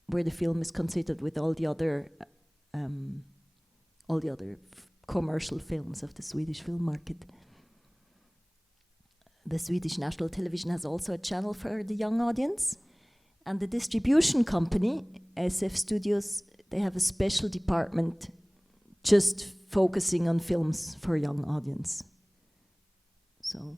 where the film is considered with all the other commercial films of the Swedish film market. The Swedish National Television has also a channel for the young audience. And the distribution company, SF Studios, they have a special department just focusing on films for a young audience. So,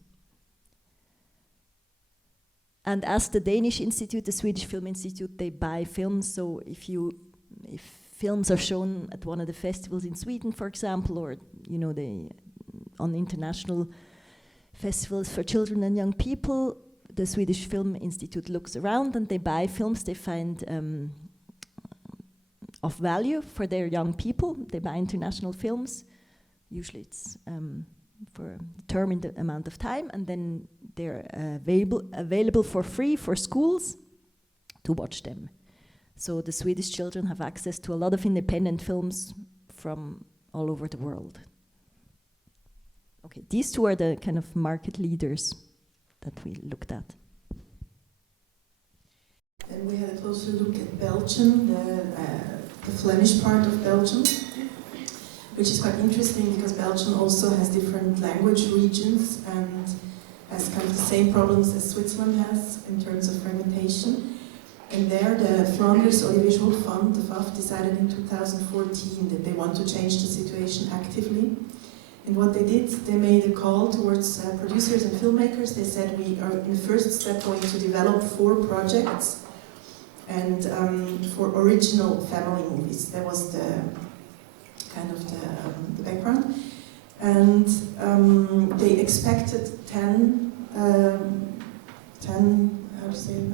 and as the Danish Institute, the Swedish Film Institute, they buy films. So if films are shown at one of the festivals in Sweden, for example, or you know, on international festivals for children and young people, the Swedish Film Institute looks around and they buy films they find of value for their young people. They buy international films. Usually it's for a determined amount of time, and then they're available for free for schools to watch them. So the Swedish children have access to a lot of independent films from all over the world. Okay, these 2 are the kind of market leaders that we looked at. Then we had a closer look at Belgium, the Flemish part of Belgium, which is quite interesting because Belgium also has different language regions and has kind of the same problems as Switzerland has in terms of fragmentation. And there the Flanders Audiovisual Fund, the FAF, decided in 2014 that they want to change the situation actively. And what they did, they made a call towards producers and filmmakers. They said, we are in the first step going to develop 4 projects and for original family movies. That was the kind of the background. And they expected 10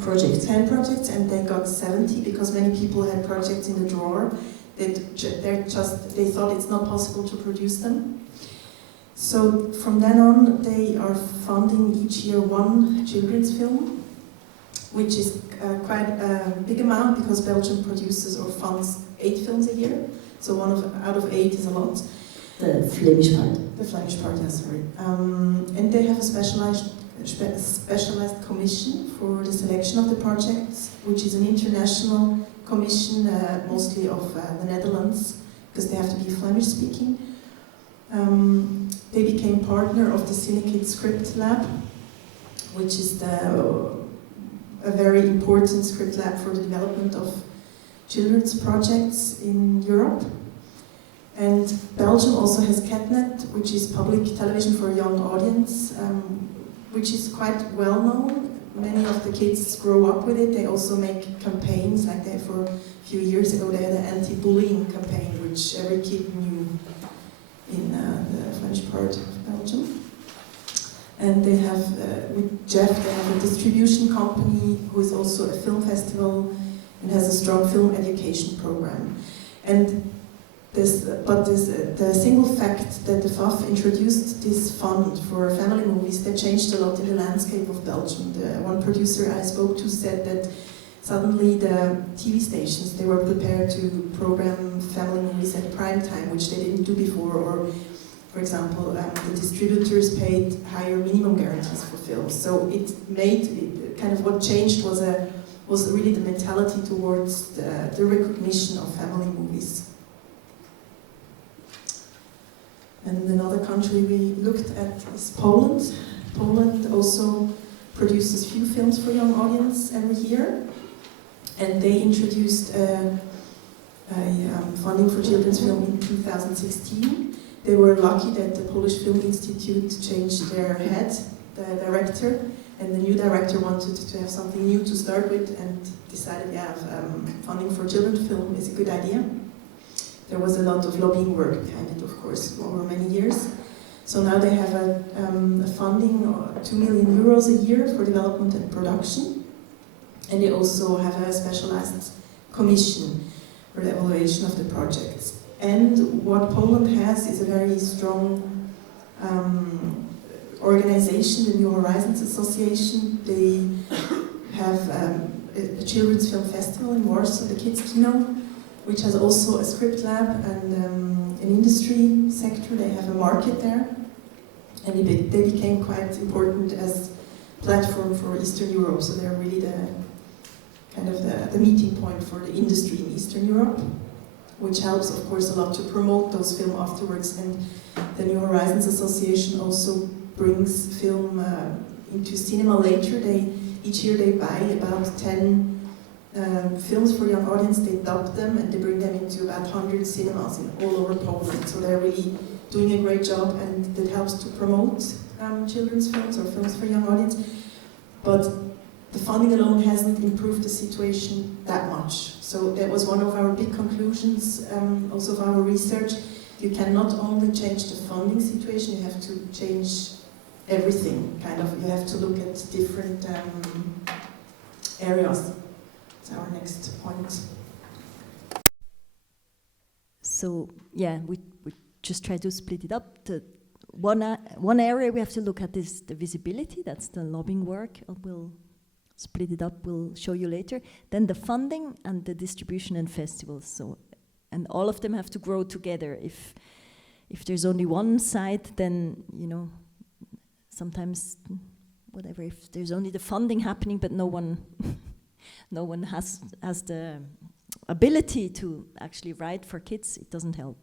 projects, and they got 70 because many people had projects in the drawer. They thought it's not possible to produce them. So from then on, they are funding each year 1 children's film, which is quite a big amount because Belgium produces or funds 8 films a year. So out of 8 is a lot. The Flemish part. The Flemish part, yes, sorry. And they have a specialized commission for the selection of the projects, which is an international commission, mostly of the Netherlands, because they have to be Flemish speaking. They became partner of the Cinekid Script Lab, which is a very important script lab for the development of children's projects in Europe. And Belgium also has Catnet, which is public television for a young audience, which is quite well known. Many of the kids grow up with it. They also make campaigns, like they for a few years ago they had an anti-bullying campaign, which every kid knew in the French part of Belgium. And they have, with Jeff, they have a distribution company who is also a film festival and has a strong film education program. And the single fact that the FAF introduced this fund for family movies, that changed a lot in the landscape of Belgium. The one producer I spoke to said that suddenly the TV stations, they were prepared to program family movies at prime time, which they didn't do before. Or, for example, the distributors paid higher minimum guarantees for films. So what changed was really the mentality towards the recognition of family movies. And another country we looked at is Poland. Poland also produces few films for young audience every year. And they introduced funding for children's film in 2016. They were lucky that the Polish Film Institute changed their head, the director, and the new director wanted to have something new to start with and decided, funding for children's film is a good idea. There was a lot of lobbying work behind it, of course, over many years. So now they have a funding of 2 million euros a year for development and production. And they also have a specialized commission for the evaluation of the projects. And what Poland has is a very strong organization, the New Horizons Association. They have a children's film festival in Warsaw, the Kids Kino, which has also a script lab and an industry sector. They have a market there. And they became quite important as platform for Eastern Europe. So they're really the meeting point for the industry in Eastern Europe, which helps, of course, a lot to promote those films afterwards. And the New Horizons Association also brings film into cinema later. Each year they buy about 10 films for young audience, they dub them, and they bring them into about 100 cinemas all over Poland. So they're really doing a great job, and that helps to promote children's films or films for young audience. But the funding alone hasn't improved the situation that much. So that was one of our big conclusions, also of our research. You cannot only change the funding situation, you have to change everything, You have to look at different areas. That's our next point. So, we just try to split it up. One area we have to look at is the visibility, that's the lobbying work. We'll split it up, we'll show you later. Then the funding and the distribution and festivals. So, and all of them have to grow together. If there's only one side, then, sometimes, if there's only the funding happening, but no one no one has the ability to actually write for kids, it doesn't help.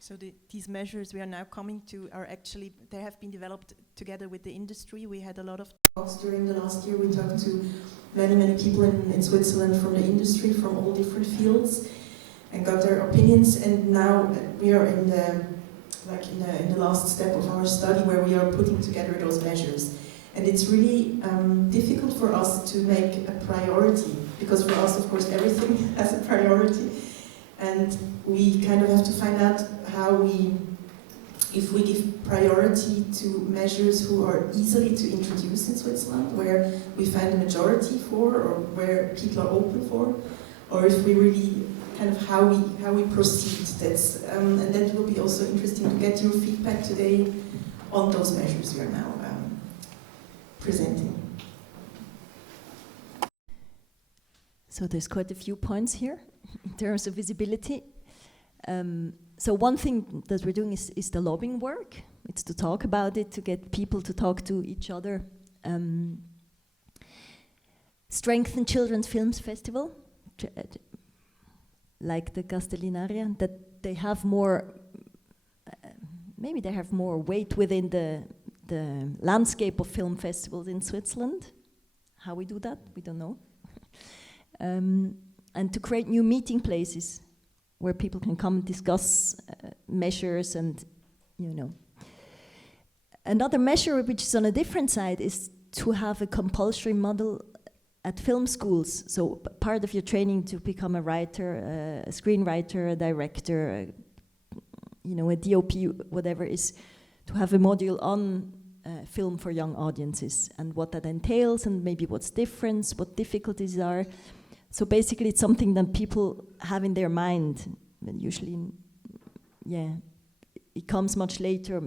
So these measures we are now coming to are actually, they have been developed together with the industry. We had a lot of talks during the last year. We talked to many people in Switzerland from the industry, from all different fields, and got their opinions. And now we are in the last step of our study where we are putting together those measures. And it's really difficult for us to make a priority, because for us, of course, everything has a priority. And we kind of have to find out if we give priority to measures who are easily to introduce in Switzerland, where we find a majority for, or where people are open for, or if we really kind of how we proceed. That's and that will be also interesting to get your feedback today on those measures we are now presenting. So there's quite a few points here in terms of visibility. So one thing that we're doing is the lobbying work. It's to talk about it, to get people to talk to each other. Strengthen Children's Films Festival, like the Castellinaria, that they have more, maybe they have more weight within the landscape of film festivals in Switzerland. How we do that, we don't know. And to create new meeting places where people can come and discuss measures and, you know. Another measure which is on a different side is to have a compulsory model at film schools. So part of your training to become a writer, a screenwriter, a director, you know, a DOP, whatever, is to have a module on film for young audiences and what that entails and maybe what's different, what difficulties are. So basically it's something that people have in their mind. And usually, yeah, it comes much later.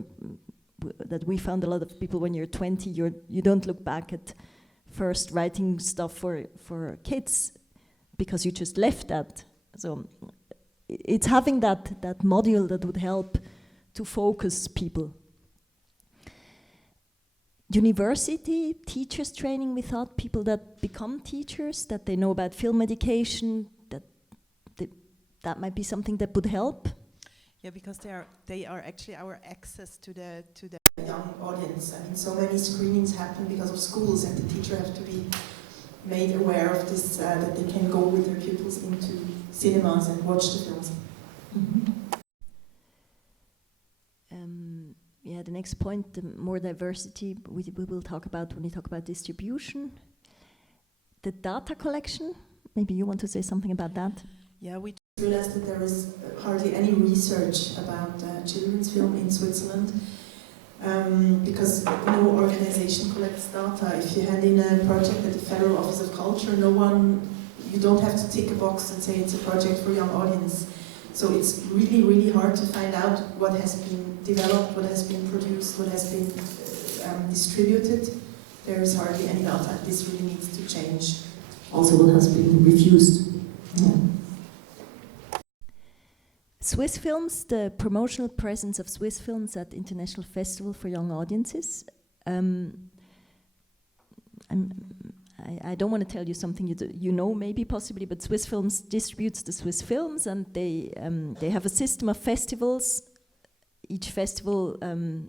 That we found a lot of people when you're 20, you don't look back at first writing stuff for kids because you just left that. So it's having that module that would help to focus people. University teachers training, we thought people that become teachers, that they know about film education, that might be something that would help. Yeah, because they are actually our access to the young audience. I mean, so many screenings happen because of schools, and the teacher have to be made aware of this, that they can go with their pupils into cinemas and watch the films. Mm-hmm. Yeah, the next point, the more diversity, we will talk about when we talk about distribution. The data collection, maybe you want to say something about that? Yeah, we realized that there is hardly any research about children's film in Switzerland, because no organization collects data. If you hand in a project at the Federal Office of Culture, you don't have to tick a box and say it's a project for young audience. So it's really, really hard to find out what has been developed, what has been produced, what has been distributed. There is hardly any data. This really needs to change. Also, what has been refused. Yeah. Swiss films, the promotional presence of Swiss films at International Festival for Young Audiences. I don't want to tell you something you know maybe possibly, but Swiss Films distributes the Swiss films, and they have a system of festivals. Each festival,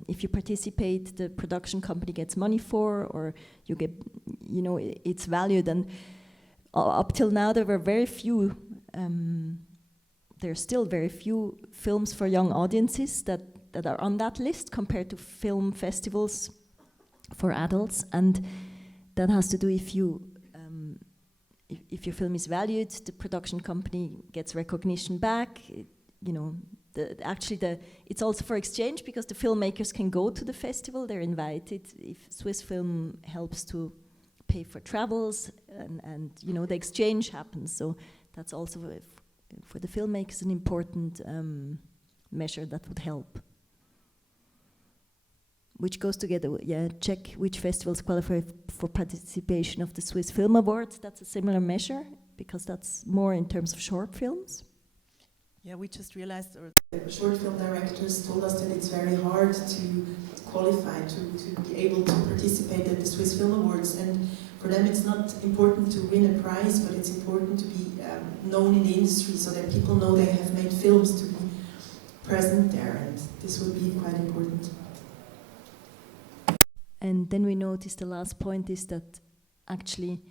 if you participate, the production company gets money for, or you get, you know, it's valued. And up till now, there were very few. There are still very few films for young audiences that are on that list compared to film festivals for adults, and that has to do if your film is valued, the production company gets recognition back. You know, it's also for exchange because the filmmakers can go to the festival. They're invited. If Swiss Film helps to pay for travels, and you know, the exchange happens. So that's also for the filmmakers an important measure that would help. Which goes together, yeah, check which festivals qualify for participation of the Swiss Film Awards. That's a similar measure, because that's more in terms of short films. yeah, we just realized, or the short film directors told us that it's very hard to qualify, to be able to participate at the Swiss Film Awards. And for them it's not important to win a prize, but it's important to be known in the industry so that people know they have made films, to be present there, and this would be quite important. And then we noticed the last point is that actually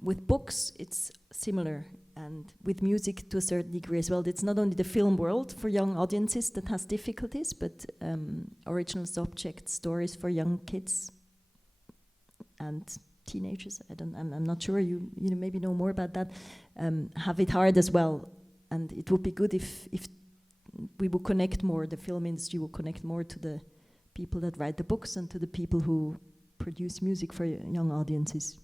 with books it's similar, and with music to a certain degree as well. It's not only the film world for young audiences that has difficulties, but original subject stories for young kids and teenagers. I'm not sure, you maybe know more about that, have it hard as well. And it would be good if we would connect more, the film industry would connect more to the people that write the books and to the people who produce music for young audiences.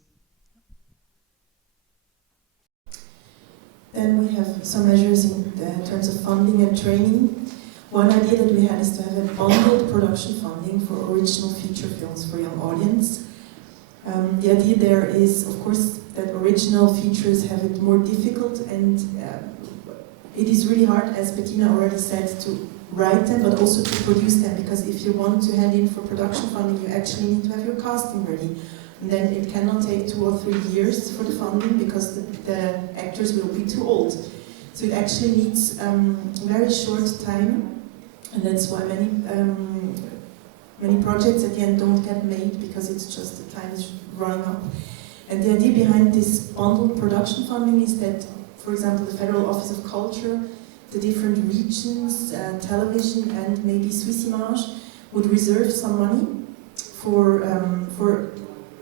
Then we have some measures in terms of funding and training. One idea that we had is to have a bundled production funding for original feature films for young audience. The idea there is, of course, that original features have it more difficult, and it is really hard, as Bettina already said, to write them, but also to produce them, because if you want to hand in for production funding, you actually need to have your casting ready. And then it cannot take 2 or 3 years for the funding, because the actors will be too old. So it actually needs very short time, and that's why many projects at the end don't get made, because it's just the time is running up. And the idea behind this bundled production funding is that, for example, the Federal Office of Culture, the different regions, television and maybe Swiss Image would reserve some money for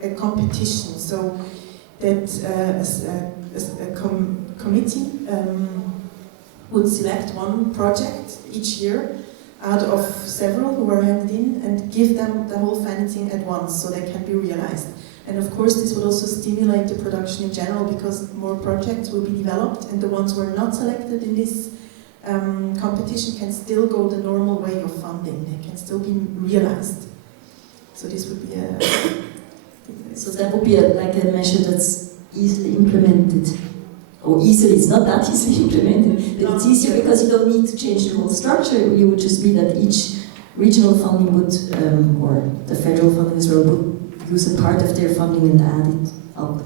a competition, so that a committee would select one project each year out of several who are handed in and give them the whole financing at once so they can be realized. And of course this would also stimulate the production in general, because more projects will be developed, and the ones who are not selected in this competition can still go the normal way of funding. They can still be realized. So this would be a... So that would be like a measure that's easily implemented. Or easily, it's not that easily implemented, but it's easier because you don't need to change the whole structure. You would just be that each regional funding would, or the federal funding as well, would use a part of their funding and add it up.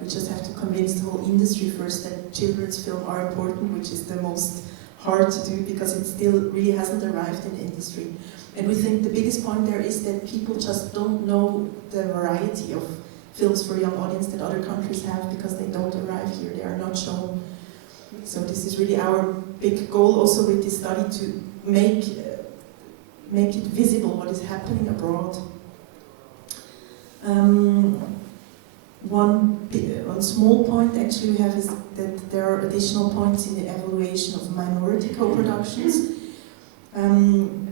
We just have to convince the whole industry first that children's film are important, which is the most hard to do because it still really hasn't arrived in the industry. And we think the biggest point there is that people just don't know the variety of films for young audience that other countries have, because they don't arrive here, they are not shown. So this is really our big goal also with this study, to make it visible what is happening abroad. One small point actually we have is that there are additional points in the evaluation of minority co-productions.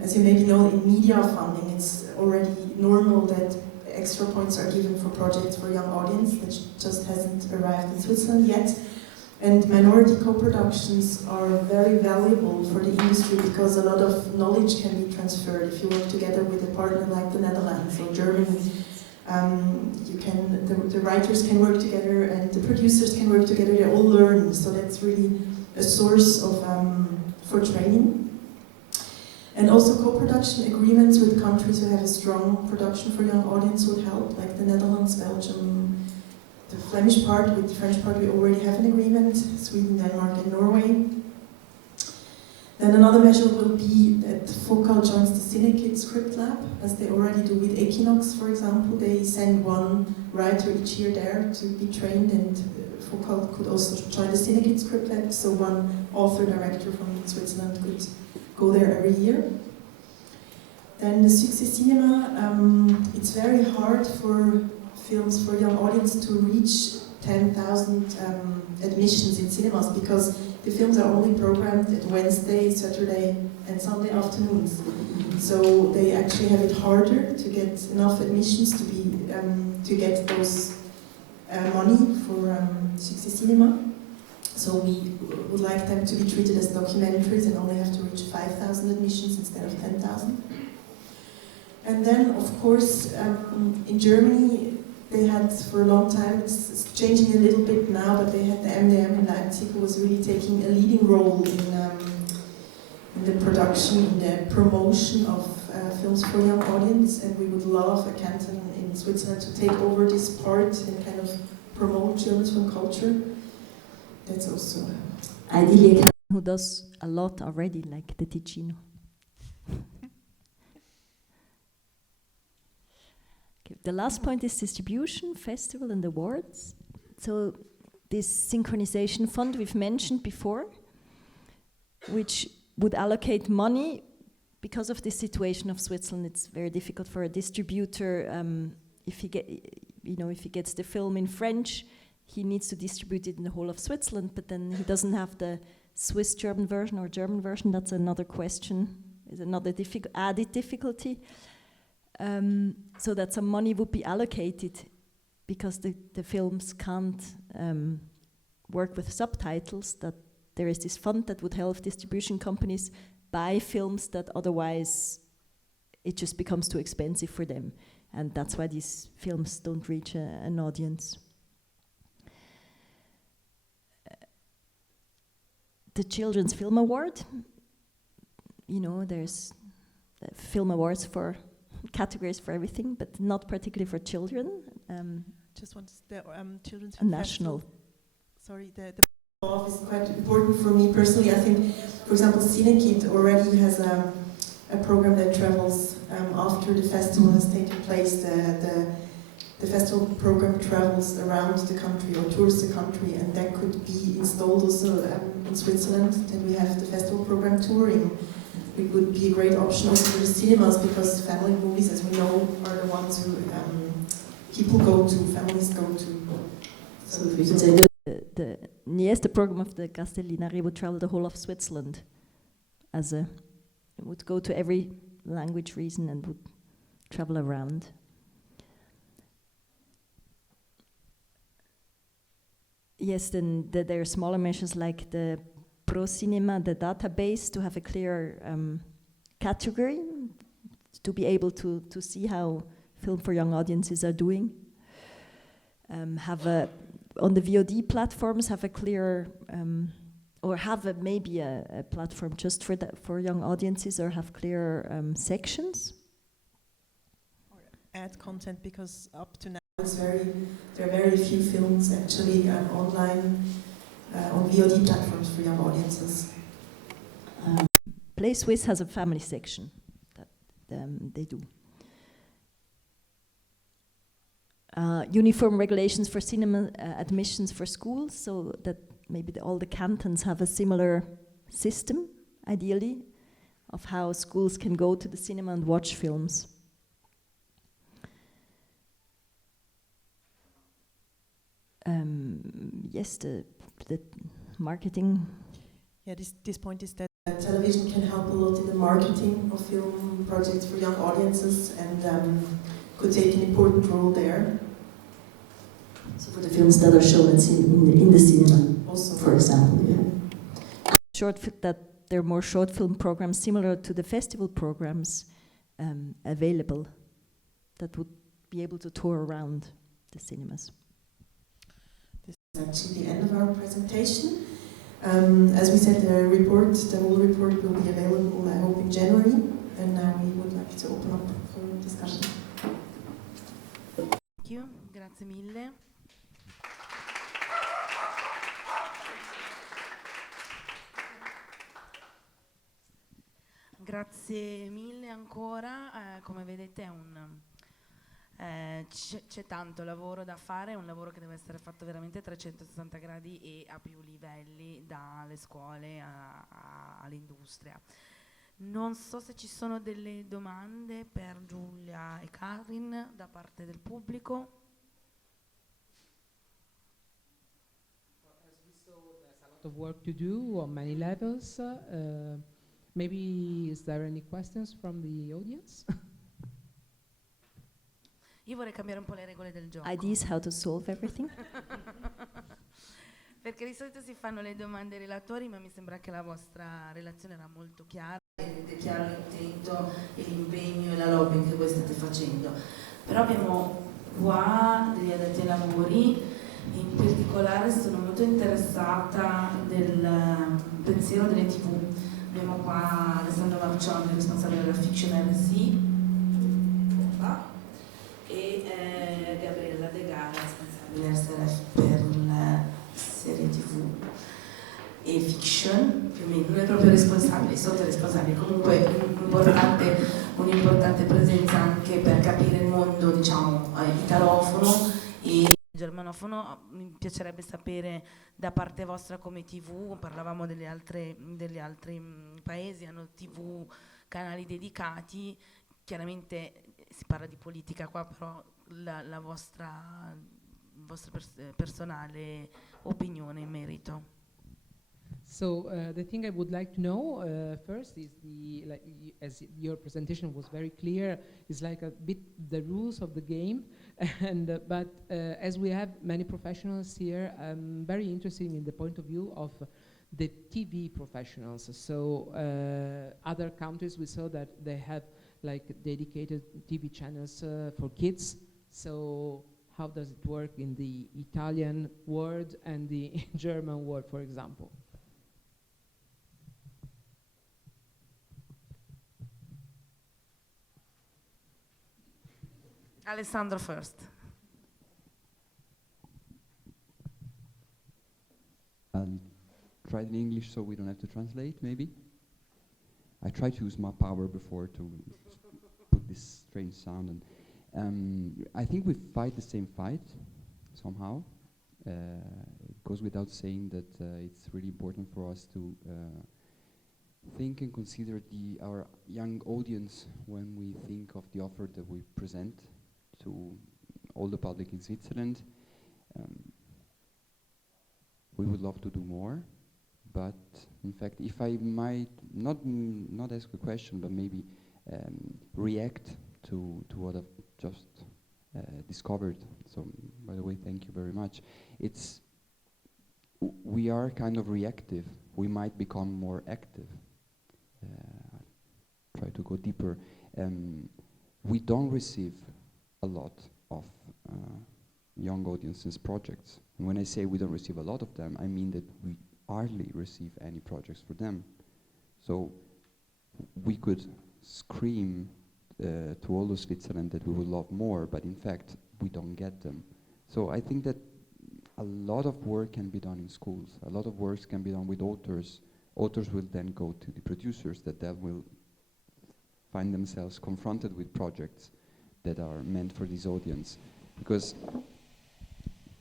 As you maybe know, in media funding it's already normal that extra points are given for projects for young audience. That just hasn't arrived in Switzerland yet. And minority co-productions are very valuable for the industry because a lot of knowledge can be transferred if you work together with a partner like the Netherlands or Germany. The writers can work together and the producers can work together. They all learn, so that's really a source of for training. And also co-production agreements with countries who have a strong production for young audience would help, like the Netherlands, Belgium, the Flemish part. With the French part we already have an agreement, Sweden, Denmark and Norway. Then another measure will be that Focal joins the CineKid Script Lab, as they already do with Equinox, for example. They send one writer each year there to be trained, and Focal could also join the CineKid Script Lab, so one author-director from Switzerland could go there every year. Then the Success Cinema, it's very hard for films for young audience to reach 10,000 admissions in cinemas, because the films are only programmed at Wednesday, Saturday and Sunday afternoons. So they actually have it harder to get enough admissions to get those money for Success Cinema. So we would like them to be treated as documentaries and only have to reach 5,000 admissions instead of 10,000. And then, of course, in Germany, they had for a long time. It's changing a little bit now, but they had the MDM in Leipzig, who was really taking a leading role in the production, in the promotion of films for young audience, and we would love a canton in Switzerland to take over this part and kind of promote children's film culture. That's also ideally a canton who does a lot already, like the Ticino. Okay, the last point is distribution, festival and awards. So this synchronization fund we've mentioned before, which would allocate money. Because of the situation of Switzerland, it's very difficult for a distributor. If he gets the film in French, he needs to distribute it in the whole of Switzerland. But then he doesn't have the Swiss-German version or German version. That's another question. Is another added difficulty. So that some money would be allocated because the films can't work with subtitles. That there is this fund that would help distribution companies buy films that otherwise it just becomes too expensive for them, and that's why these films don't reach an audience. The Children's Film Award, there's film awards for categories for everything, but not particularly for children. just want the children's a national. Sorry, the is quite important for me personally. I think, for example, CineKid already has a program that travels after the festival has taken place. The festival program travels around the country or tours the country, and that could be installed also in Switzerland. Then we have the festival program touring. It would be a great option also for the cinemas, because family movies, as we know, are the ones who people go to, families go to. So we could say the program of the Castellinaria would travel the whole of Switzerland. It would go to every language region and would travel around. Yes, then there are smaller measures like the Pro Cinema, the database, to have a clear category, to be able to see how film for young audiences are doing. On the VOD platforms, have a clear, or have maybe a platform just for young audiences, or have clear sections. Or add content, because up to now there are very few films actually online on VOD platforms for young audiences. Play Swiss has a family section that they do. Uniform regulations for cinema admissions for schools, so that maybe all the cantons have a similar system, ideally, of how schools can go to the cinema and watch films. Yes, the marketing. Yeah, this point is that television can help a lot in the marketing of film projects for young audiences, and could take an important role there. So for the films that are shown in the cinema, also, for example, yeah. That there are more short film programs similar to the festival programs available that would be able to tour around the cinemas. This is actually the end of our presentation. As we said, the whole report will be available, I hope, in January, and now we would like to open up for discussion. Thank you, grazie mille. Grazie mille ancora, come vedete c'è tanto lavoro da fare, è un lavoro che deve essere fatto veramente a 360 gradi e a più livelli, dalle scuole all'industria. Non so se ci sono delle domande per Giulia e Karin da parte del pubblico. As we saw, there's a lot of work to do on many levels. Maybe is there any questions from the audience? Io vorrei cambiare un po' le regole del gioco. Ideas how to solve everything? Perché di solito si fanno le domande ai relatori, ma mi sembra che la vostra relazione era molto chiara. È chiaro l'intento e l'impegno e la lobby che voi state facendo. Però abbiamo Qua degli addetti ai lavori. In particolare sono molto interessata del pensiero delle TV. Abbiamo qua Alessandro Marcioni, responsabile della Fiction RC, e Gabriella De Gara, responsabile SRF per la serie TV e fiction, più o meno, non è proprio responsabile, sotto responsabile, comunque un'importante presenza anche per capire il mondo, diciamo, italofono e germanofono. Mi piacerebbe sapere da parte vostra come TV, parlavamo degli altri paesi, hanno TV, canali dedicati, chiaramente si parla di politica qua, però la vostra personale opinione in merito. So the thing I would like to know first is as your presentation was very clear, is like a bit the rules of the game, and but as we have many professionals here, I'm very interested in the point of view of the TV professionals. So other countries, we saw that they have like dedicated TV channels for kids. So how does it work in the Italian world and the German world, for example? Alessandro first. I'll try it in English so we don't have to translate, maybe. I try to use my power before to put this strange sound. And I think we fight the same fight, somehow. It goes without saying that it's really important for us to think and consider our young audience when we think of the offer that we present to all the public in Switzerland. We would love to do more, but in fact, if I might not ask a question, but maybe react to what I've just discovered. So, by the way, thank you very much. We are kind of reactive. We might become more active. Try to go deeper. We don't receive a lot of young audiences projects. And when I say we don't receive a lot of them, I mean that we hardly receive any projects for them. So we could scream to all of Switzerland that we would love more, but in fact we don't get them. So I think that a lot of work can be done in schools. A lot of work can be done with authors. Authors will then go to the producers that will find themselves confronted with projects that are meant for this audience. Because,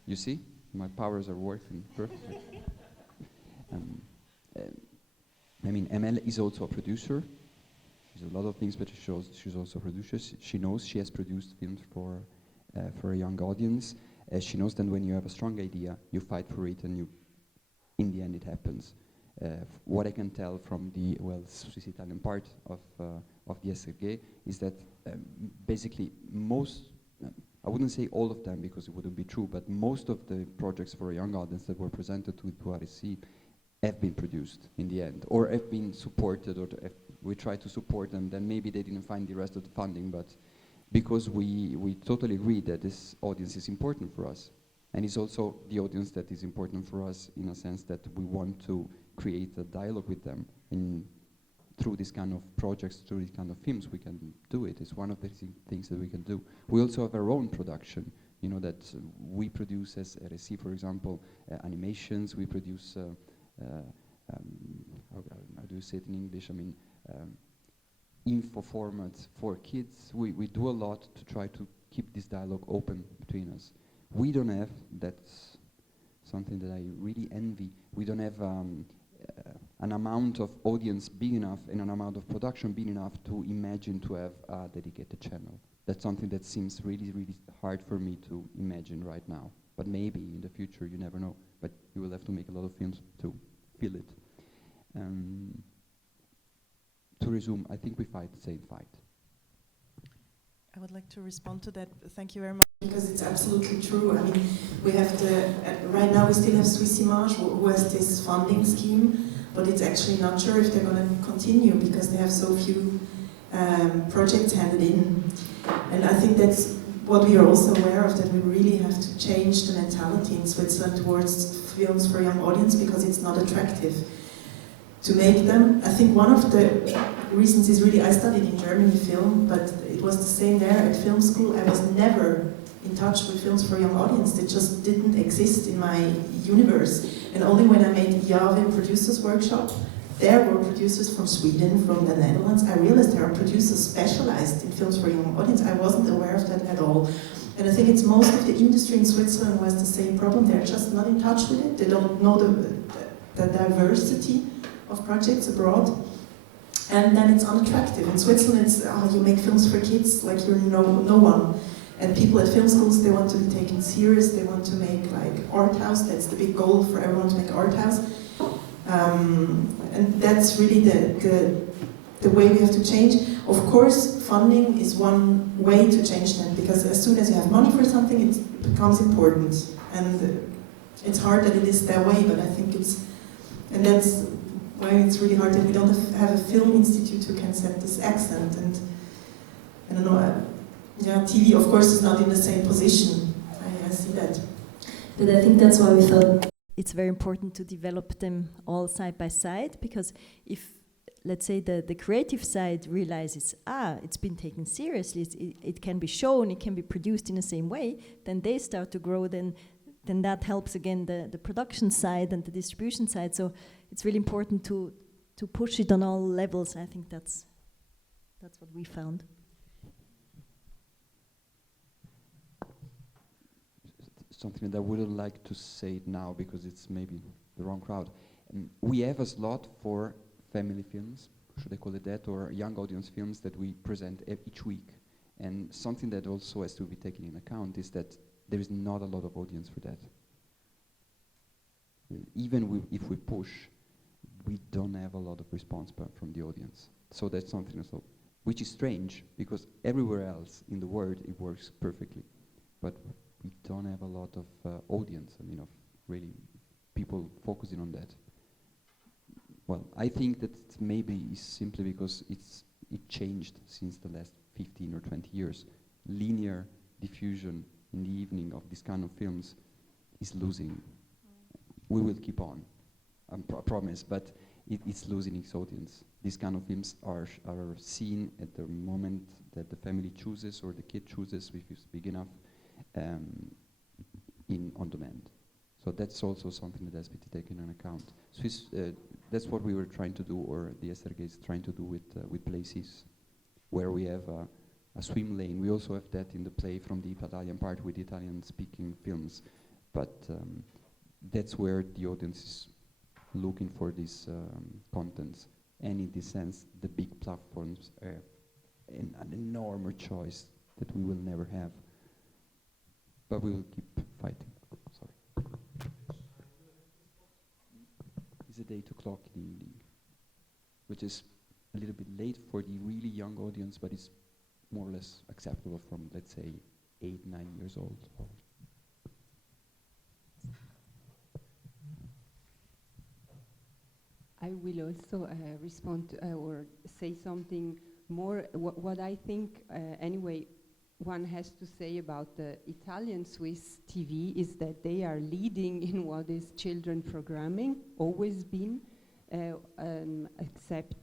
you see, my powers are working perfectly. I mean, ML is also a producer. She's a lot of things, but she's also a producer. She knows she has produced films for a young audience. She knows that when you have a strong idea, you fight for it, and in the end, it happens. What I can tell from the Swiss Italian part of the SRG is that basically most, I wouldn't say all of them because it wouldn't be true, but most of the projects for a young audience that were presented to RSC have been produced in the end, or have been supported, or we try to support them. Then maybe they didn't find the rest of the funding, but because we totally agree that this audience is important for us, and it's also the audience that is important for us in a sense that we want to create a dialogue with them. And through this kind of projects, through these kind of films, we can do it. It's one of the things that we can do. We also have our own production, you know, that we produce as RSC, for example, animations. We produce, how do you say it in English? I mean, info formats for kids. We do a lot to try to keep this dialogue open between us. We don't have, that's something that I really envy, we don't have an amount of audience big enough and an amount of production big enough to imagine to have a dedicated channel. That's something that seems really, really hard for me to imagine right now. But maybe in the future, you never know. But you will have to make a lot of films to fill it. To resume, I think we fight the same fight. I would like to respond to that. Thank you very much. Because it's absolutely true. I mean, we have right now we still have Swiss Image who has this funding scheme, but it's actually not sure if they're going to continue because they have so few projects handed in. And I think that's what we are also aware of, that we really have to change the mentality in Switzerland towards films for young audience, because it's not attractive to make them. I think one of the reasons is really, I studied in Germany film, but it was the same there at film school. I was never in touch with films for young audience. They just didn't exist in my universe. And only when I made Yave Producers Workshop, there were producers from Sweden, from the Netherlands. I realized there are producers specialized in films for young audience. I wasn't aware of that at all. And I think it's most of the industry in Switzerland who has the same problem. They're just not in touch with it. They don't know the diversity of projects abroad. And then it's unattractive. In Switzerland, it's, oh, you make films for kids like you're no one. And people at film schools, they want to be taken serious. They want to make like art house. That's the big goal for everyone, to make art house. And that's really the way we have to change. Of course, funding is one way to change that, because as soon as you have money for something, it becomes important. And it's hard that it is that way, but I think and that's why it's really hard that we don't have a film institute who can set this accent. And I don't know, TV, of course, is not in the same position. I see that. But I think that's why we felt it's very important to develop them all side by side, because if, let's say, the creative side realizes, it's been taken seriously, it can be shown, it can be produced in the same way, then they start to grow, then that helps again the production side and the distribution side. So it's really important to push it on all levels. I think that's what we found. Something that I wouldn't like to say it now because it's maybe the wrong crowd. We have a slot for family films, should I call it that, or young audience films that we present each week. And something that also has to be taken in account is that there is not a lot of audience for that. Even if we push, we don't have a lot of response from the audience. So that's something also, which is strange, because everywhere else in the world it works perfectly. But we don't have a lot of audience, of really people focusing on that. Well, I think that maybe is simply because it changed since the last 15 or 20 years. Linear diffusion in the evening of this kind of films is losing. We will keep on, I promise, but it's losing its audience. These kind of films are seen at the moment that the family chooses or the kid chooses, if it's big enough, on demand. So that's also something that has been taken into account. That's what we were trying to do, or the SRG is trying to do with places where we have a swim lane. We also have that in the play from the Italian part with Italian-speaking films, but that's where the audience is looking for these contents. And in this sense, the big platforms are an enormous choice that we will never have. But we will keep fighting. Sorry. It's at 8 o'clock in the evening, which is a little bit late for the really young audience, but it's more or less acceptable from, let's say, 8, 9 years old. I will also respond to, or say something more. What I think, anyway, one has to say about the Italian-Swiss TV is that they are leading in what is children programming, always been, except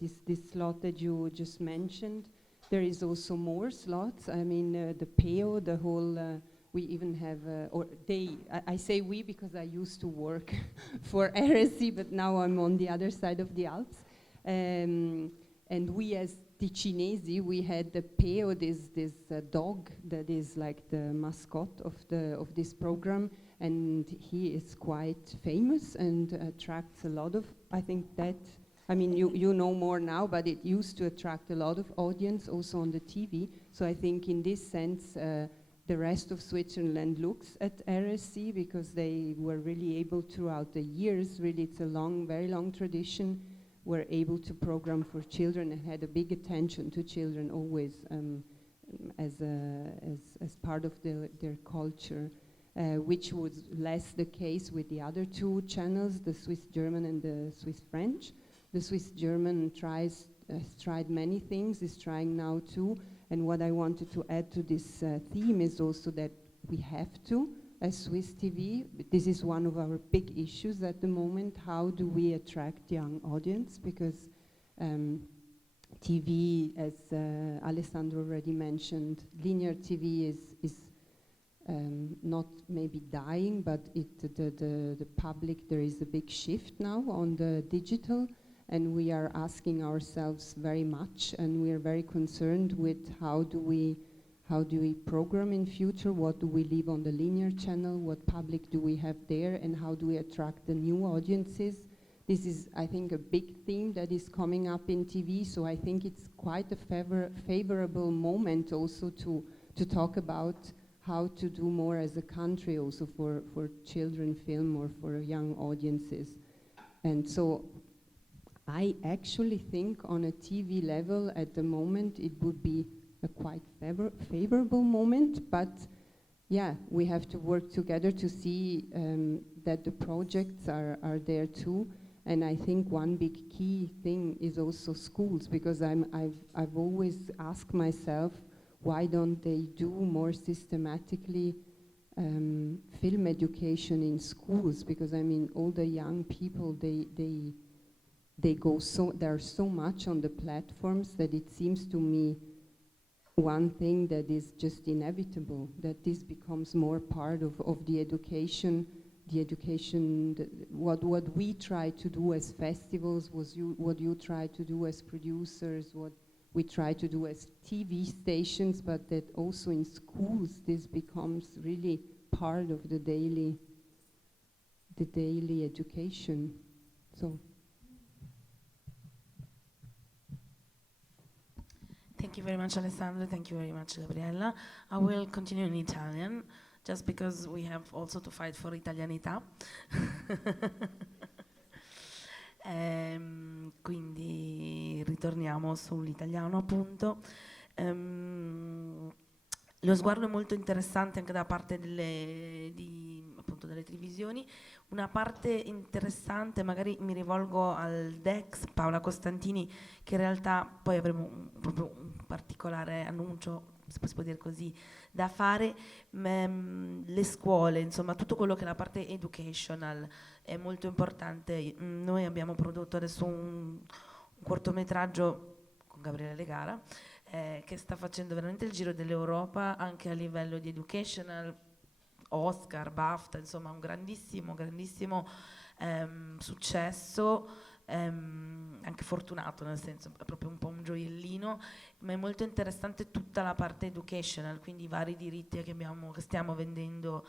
this slot that you just mentioned. There is also more slots. I mean, the PEO, the whole, we even have, or they, I say we because I used to work for RSC, but now I'm on the other side of the Alps. And we as Ticinesi, we had the Peo, this dog that is like the mascot of this program, and he is quite famous and attracts a lot of, I think that, I mean, you know more now, but it used to attract a lot of audience also on the TV. So I think in this sense, the rest of Switzerland looks at RSC because they were really able throughout the years, really it's a long, very long tradition, were able to program for children and had a big attention to children always as part of their culture, which was less the case with the other two channels, the Swiss German and the Swiss French. The Swiss German has tried many things, is trying now too, And what I wanted to add to this theme is also that we have to, as Swiss TV, this is one of our big issues at the moment. How do we attract young audience? Because TV, as Alessandro already mentioned, linear TV is not maybe dying, but the public, there is a big shift now on the digital, and we are asking ourselves very much, and we are very concerned with how do we program in future, what do we leave on the linear channel, what public do we have there, and how do we attract the new audiences. This is, I think, a big theme that is coming up in TV, so I think it's quite a favorable moment also to talk about how to do more as a country also for children film or for young audiences. And so I actually think on a TV level at the moment it would be a quite favorable moment, but yeah, we have to work together to see that the projects are there too. And I think one big key thing is also schools, because I've always asked myself, why don't they do more systematically film education in schools? Because I mean, all the young people, they go there are so much on the platforms that it seems to me one thing that is just inevitable, that this becomes more part of the education. What we try to do as festivals, what you try to do as producers, what we try to do as TV stations, but that also in schools this becomes really part of the daily education. So. Thank you very much, Alessandro. Thank you very much, Gabriella. I will continue in Italian, just because we have also to fight for italianità. Quindi ritorniamo sull'italiano, appunto. Lo sguardo è molto interessante anche da parte appunto delle televisioni. Una parte interessante, magari mi rivolgo al Dex, Paola Costantini, che in realtà poi avremo proprio un particolare annuncio, se si può dire così, da fare. Le scuole, insomma, tutto quello che è la parte educational è molto importante. Noi abbiamo prodotto adesso un cortometraggio con Gabriele Legara, che sta facendo veramente il giro dell'Europa anche a livello di educational, Oscar, BAFTA, insomma un grandissimo successo, anche fortunato, nel senso è proprio un po' un gioiellino, ma è molto interessante tutta la parte educational, quindi i vari diritti che stiamo vendendo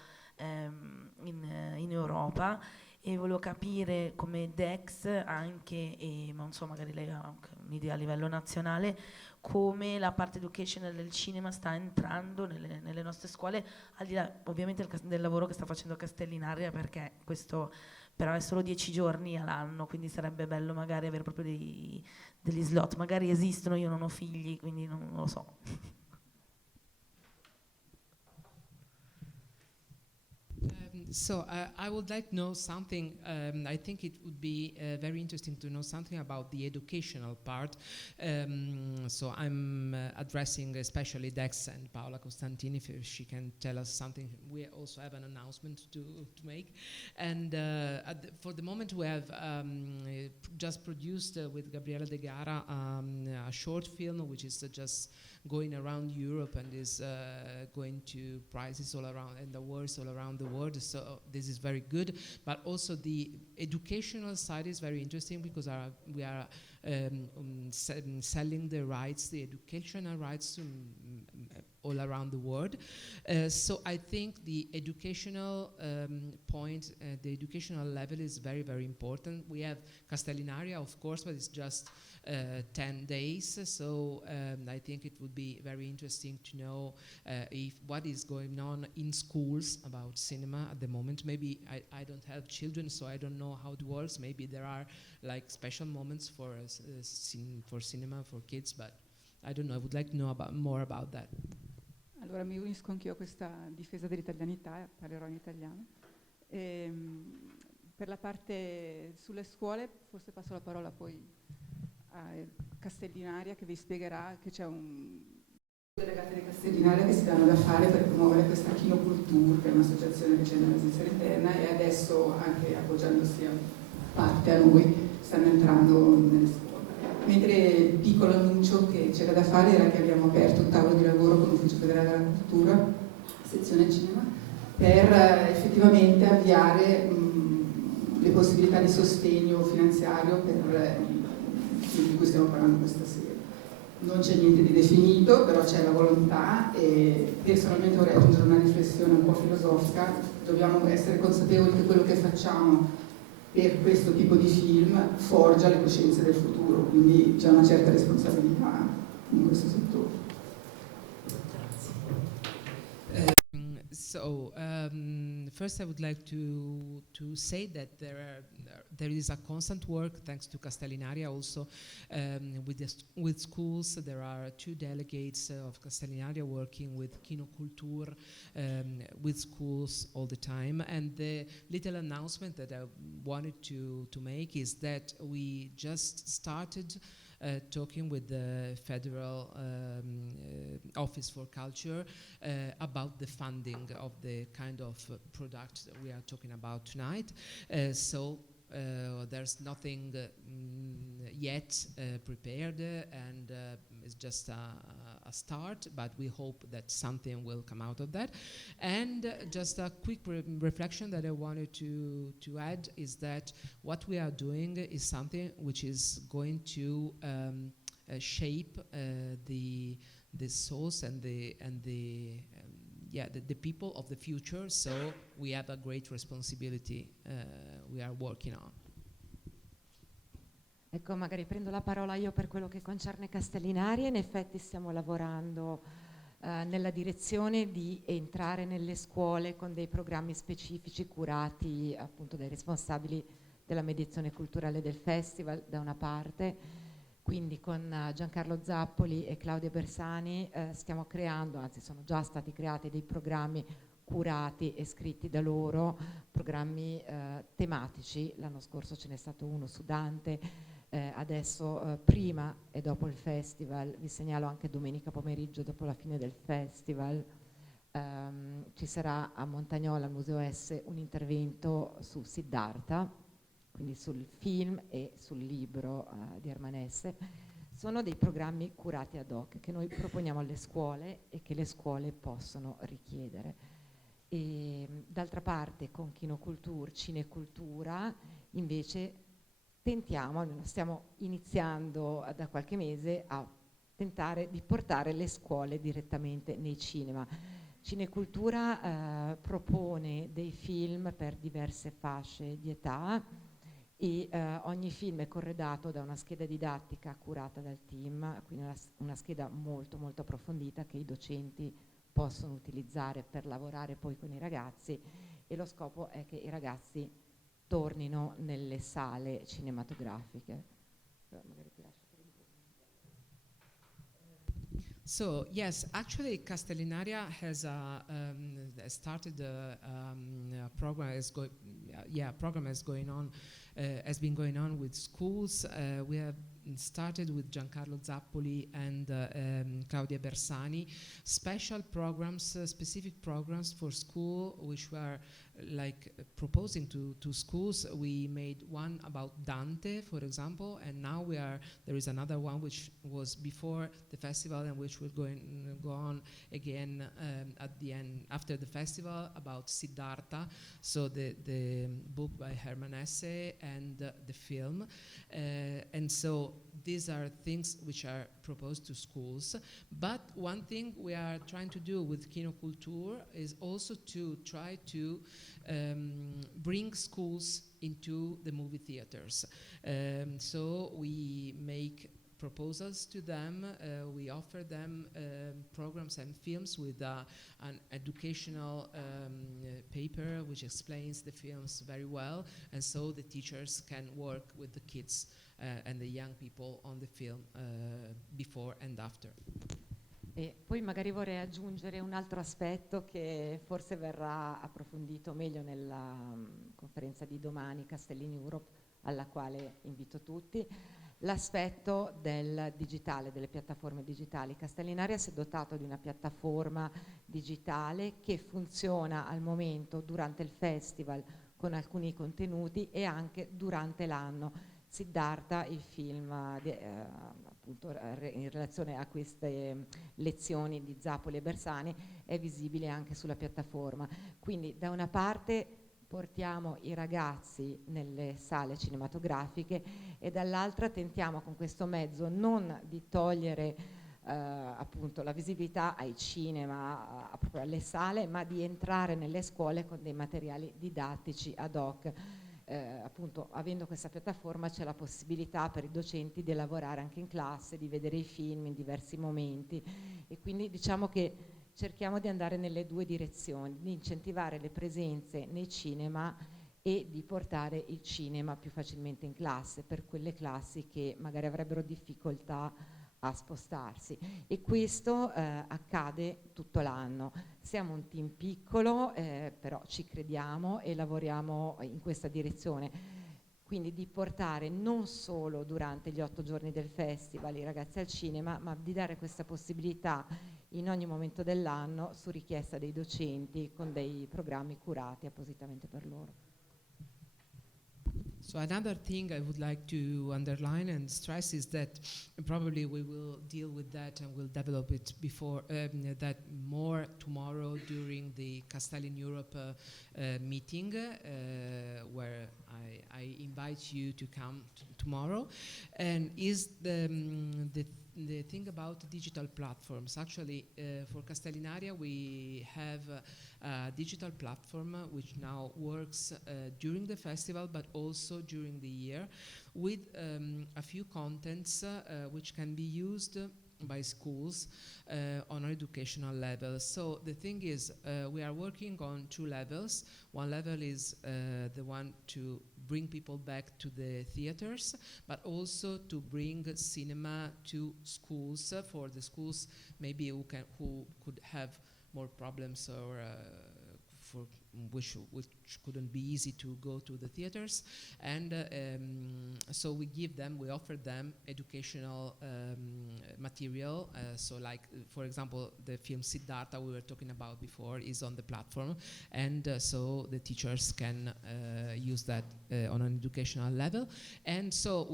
in Europa, e volevo capire come Dex anche, ma non so, magari lei ha anche un'idea a livello nazionale, come la parte educational del cinema sta entrando nelle nostre scuole, al di là ovviamente del lavoro che sta facendo Castellinaria, perché questo però è solo 10 giorni all'anno, quindi sarebbe bello magari avere proprio degli slot, magari esistono, io non ho figli, quindi non lo so. So I would like to know something. I think it would be very interesting to know something about the educational part. So I'm addressing especially Dex and Paola Costantini, if she can tell us something. We also have an announcement to make. And for the moment we have just produced with Gabriele De Gara a short film which is just going around Europe and is going to prizes all around and awards all around the world. So this is very good, but also the educational side is very interesting because we are selling the rights, the educational rights all around the world. So I think the educational point, the educational level is very, very important. We have Castellinaria, of course, but it's just 10 days. So I think it would be very interesting to know what is going on in schools about cinema at the moment. Maybe I don't have children, so I don't know how it works. Maybe there are like special moments for cinema for kids, but I don't know. I would like to know more about that. Allora mi unisco anch'io a questa difesa dell'italianità, parlerò in italiano. Per la parte sulle scuole, forse passo la parola poi a Castellinaria che vi spiegherà che c'è un Le ragazze di Castellinaria che si danno da fare per promuovere questa Kinocultur, che è un'associazione che c'è nella Svizzera interna, e adesso, anche appoggiandosi a parte a noi, stanno entrando nelle scuole. Mentre il piccolo annuncio che c'era da fare era che abbiamo aperto un tavolo di lavoro con l'Ufficio Federale della Cultura, sezione cinema, per effettivamente avviare le possibilità di sostegno finanziario per i film di cui stiamo parlando questa sera. Non c'è niente di definito, però c'è la volontà, e personalmente vorrei aggiungere una riflessione un po' filosofica. Dobbiamo essere consapevoli che quello che facciamo per questo tipo di film forgia le coscienze del futuro, quindi c'è una certa responsabilità in questo settore. First, I would like to say that there is a constant work, thanks to Castellinaria, also with schools. There are 2 delegates of Castellinaria working with Kinokultur with schools all the time. And the little announcement that I wanted to make is that we just started talking with the Federal Office for Culture about the funding of the kind of product that we are talking about tonight. So there's nothing yet prepared, and it's just a start, but we hope that something will come out of that. And just a quick reflection that I wanted to add is that what we are doing is something which is going to shape the souls and the people of the future. So we have a great responsibility we are working on. Ecco, magari prendo la parola io per quello che concerne Castellinaria. In effetti stiamo lavorando nella direzione di entrare nelle scuole con dei programmi specifici curati appunto dai responsabili della mediazione culturale del festival da una parte, quindi con Giancarlo Zappoli e Claudia Bersani stiamo creando, anzi sono già stati creati dei programmi curati e scritti da loro, programmi tematici. L'anno scorso ce n'è stato uno su Dante. Adesso prima e dopo il festival, vi segnalo anche domenica pomeriggio dopo la fine del festival, ci sarà a Montagnola al Museo S un intervento su Siddhartha, quindi sul film e sul libro di Armanesse. Sono dei programmi curati ad hoc che noi proponiamo alle scuole e che le scuole possono richiedere. E d'altra parte con Kinokultur, Cinecultura invece tentiamo, almeno stiamo iniziando da qualche mese a tentare di portare le scuole direttamente nei cinema. Cinecultura propone dei film per diverse fasce di età e ogni film è corredato da una scheda didattica curata dal team, quindi una scheda molto molto approfondita che i docenti possono utilizzare per lavorare poi con i ragazzi, e lo scopo è che i ragazzi tornino nelle sale cinematografiche. So yes, actually Castellinaria has started a program. Program has been going on with schools. We have started with Giancarlo Zappoli and Claudia Bersani, special programs, specific programs for school, which were like proposing to schools. We made one about Dante, for example, and now there is another one which was before the festival and which will go on again at the end after the festival, about Siddhartha, so the book by Hermann Hesse and the film, and so these are things which are proposed to schools. But one thing we are trying to do with Kinokultur is also to try to bring schools into the movie theaters. So we make proposals to them, we offer them programs and films with an educational paper which explains the films very well, and so the teachers can work with the kids and the young people on the film before and after. E poi magari vorrei aggiungere un altro aspetto che forse verrà approfondito meglio nella conferenza di domani Castellini Europe, alla quale invito tutti. l'aspetto del digitale, delle piattaforme digitali. Castellinaria si è dotato di una piattaforma digitale che funziona al momento durante il festival con alcuni contenuti e anche durante l'anno. Siddhartha, il film appunto in relazione a queste lezioni di Zappoli e Bersani, è visibile anche sulla piattaforma. Quindi da una parte portiamo i ragazzi nelle sale cinematografiche e dall'altra tentiamo con questo mezzo non di togliere appunto la visibilità ai cinema, proprio alle sale, ma di entrare nelle scuole con dei materiali didattici ad hoc. Appunto, avendo questa piattaforma c'è la possibilità per i docenti di lavorare anche in classe, di vedere i film in diversi momenti, e quindi diciamo che cerchiamo di andare nelle due direzioni, di incentivare le presenze nei cinema e di portare il cinema più facilmente in classe per quelle classi che magari avrebbero difficoltà a spostarsi, e questo accade tutto l'anno. Siamo un team piccolo, però ci crediamo e lavoriamo in questa direzione, quindi di portare non solo durante gli 8 giorni del festival i ragazzi al cinema, ma di dare questa possibilità in ogni momento dell'anno su richiesta dei docenti con dei programmi curati appositamente per loro. So another thing I would like to underline and stress is that probably we will deal with that and we'll develop it before that more tomorrow during the Castellin Europe meeting where I invite you to come tomorrow, and is the thing about digital platforms. Actually, for Castellinaria, we have a digital platform which now works during the festival, but also during the year, with a few contents which can be used by schools on an educational level. So the thing is, we are working on 2 levels. One level is the one to bring people back to the theaters, but also to bring cinema to schools, for the schools maybe who could have more problems or for which couldn't be easy to go to the theaters, and so we offer them educational material. So like, for example, the film Siddhartha we were talking about before is on the platform, and so the teachers can use that on an educational level. And so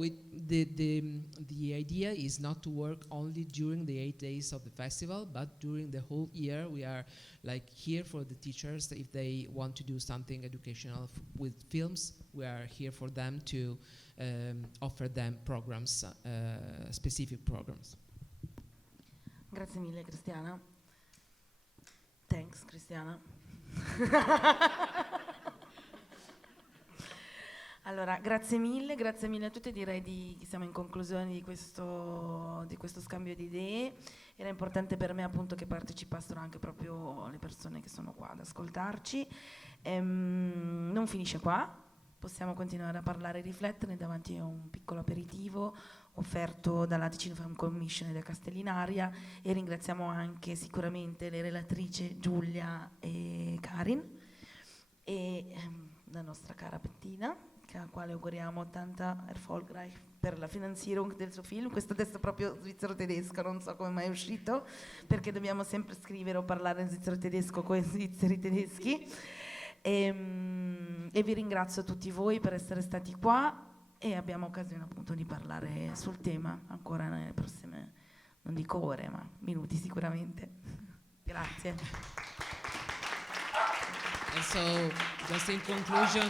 the idea is not to work only during the 8 days of the festival, but during the whole year. We are like here for the teachers. If they want to do something educational with films, we are here for them to offer them programs, specific programs. Grazie mille Cristiana. Thanks Cristiana. Allora, grazie mille a tutti. Direi che siamo in conclusione di questo scambio di idee. Era importante per me appunto che partecipassero anche proprio le persone che sono qua ad ascoltarci. Non finisce qua, possiamo continuare a parlare e riflettere davanti a un piccolo aperitivo offerto dalla Kinderfilm Commission e da Castellinaria, e ringraziamo anche sicuramente le relatrici Giulia e Karin e la nostra cara Bettina, a quale auguriamo tanta Erfolgreich per la Finanzierung del suo film. Questo testo è proprio svizzero-tedesco, non so come mai è uscito, perché dobbiamo sempre scrivere o parlare in svizzero-tedesco con i svizzeri tedeschi. E vi ringrazio tutti voi per essere stati qua, e abbiamo occasione appunto di parlare sul tema ancora nelle prossime, non dico ore, ma minuti sicuramente. Grazie. And so, just in conclusion,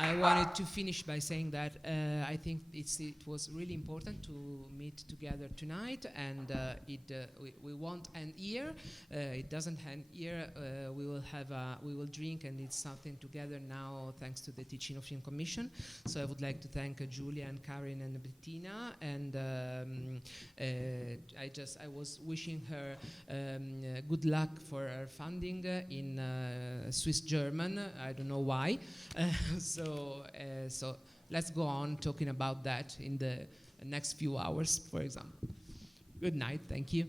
I wanted to finish by saying that I think it was really important to meet together tonight, and we won't end here. It doesn't end here. We will drink and eat something together now, thanks to the Ticino Film Commission. So I would like to thank Giulia and Karin and Bettina, and I was wishing her good luck for her funding in Swiss German. I don't know why. So let's go on talking about that in the next few hours, for example. Good night, thank you.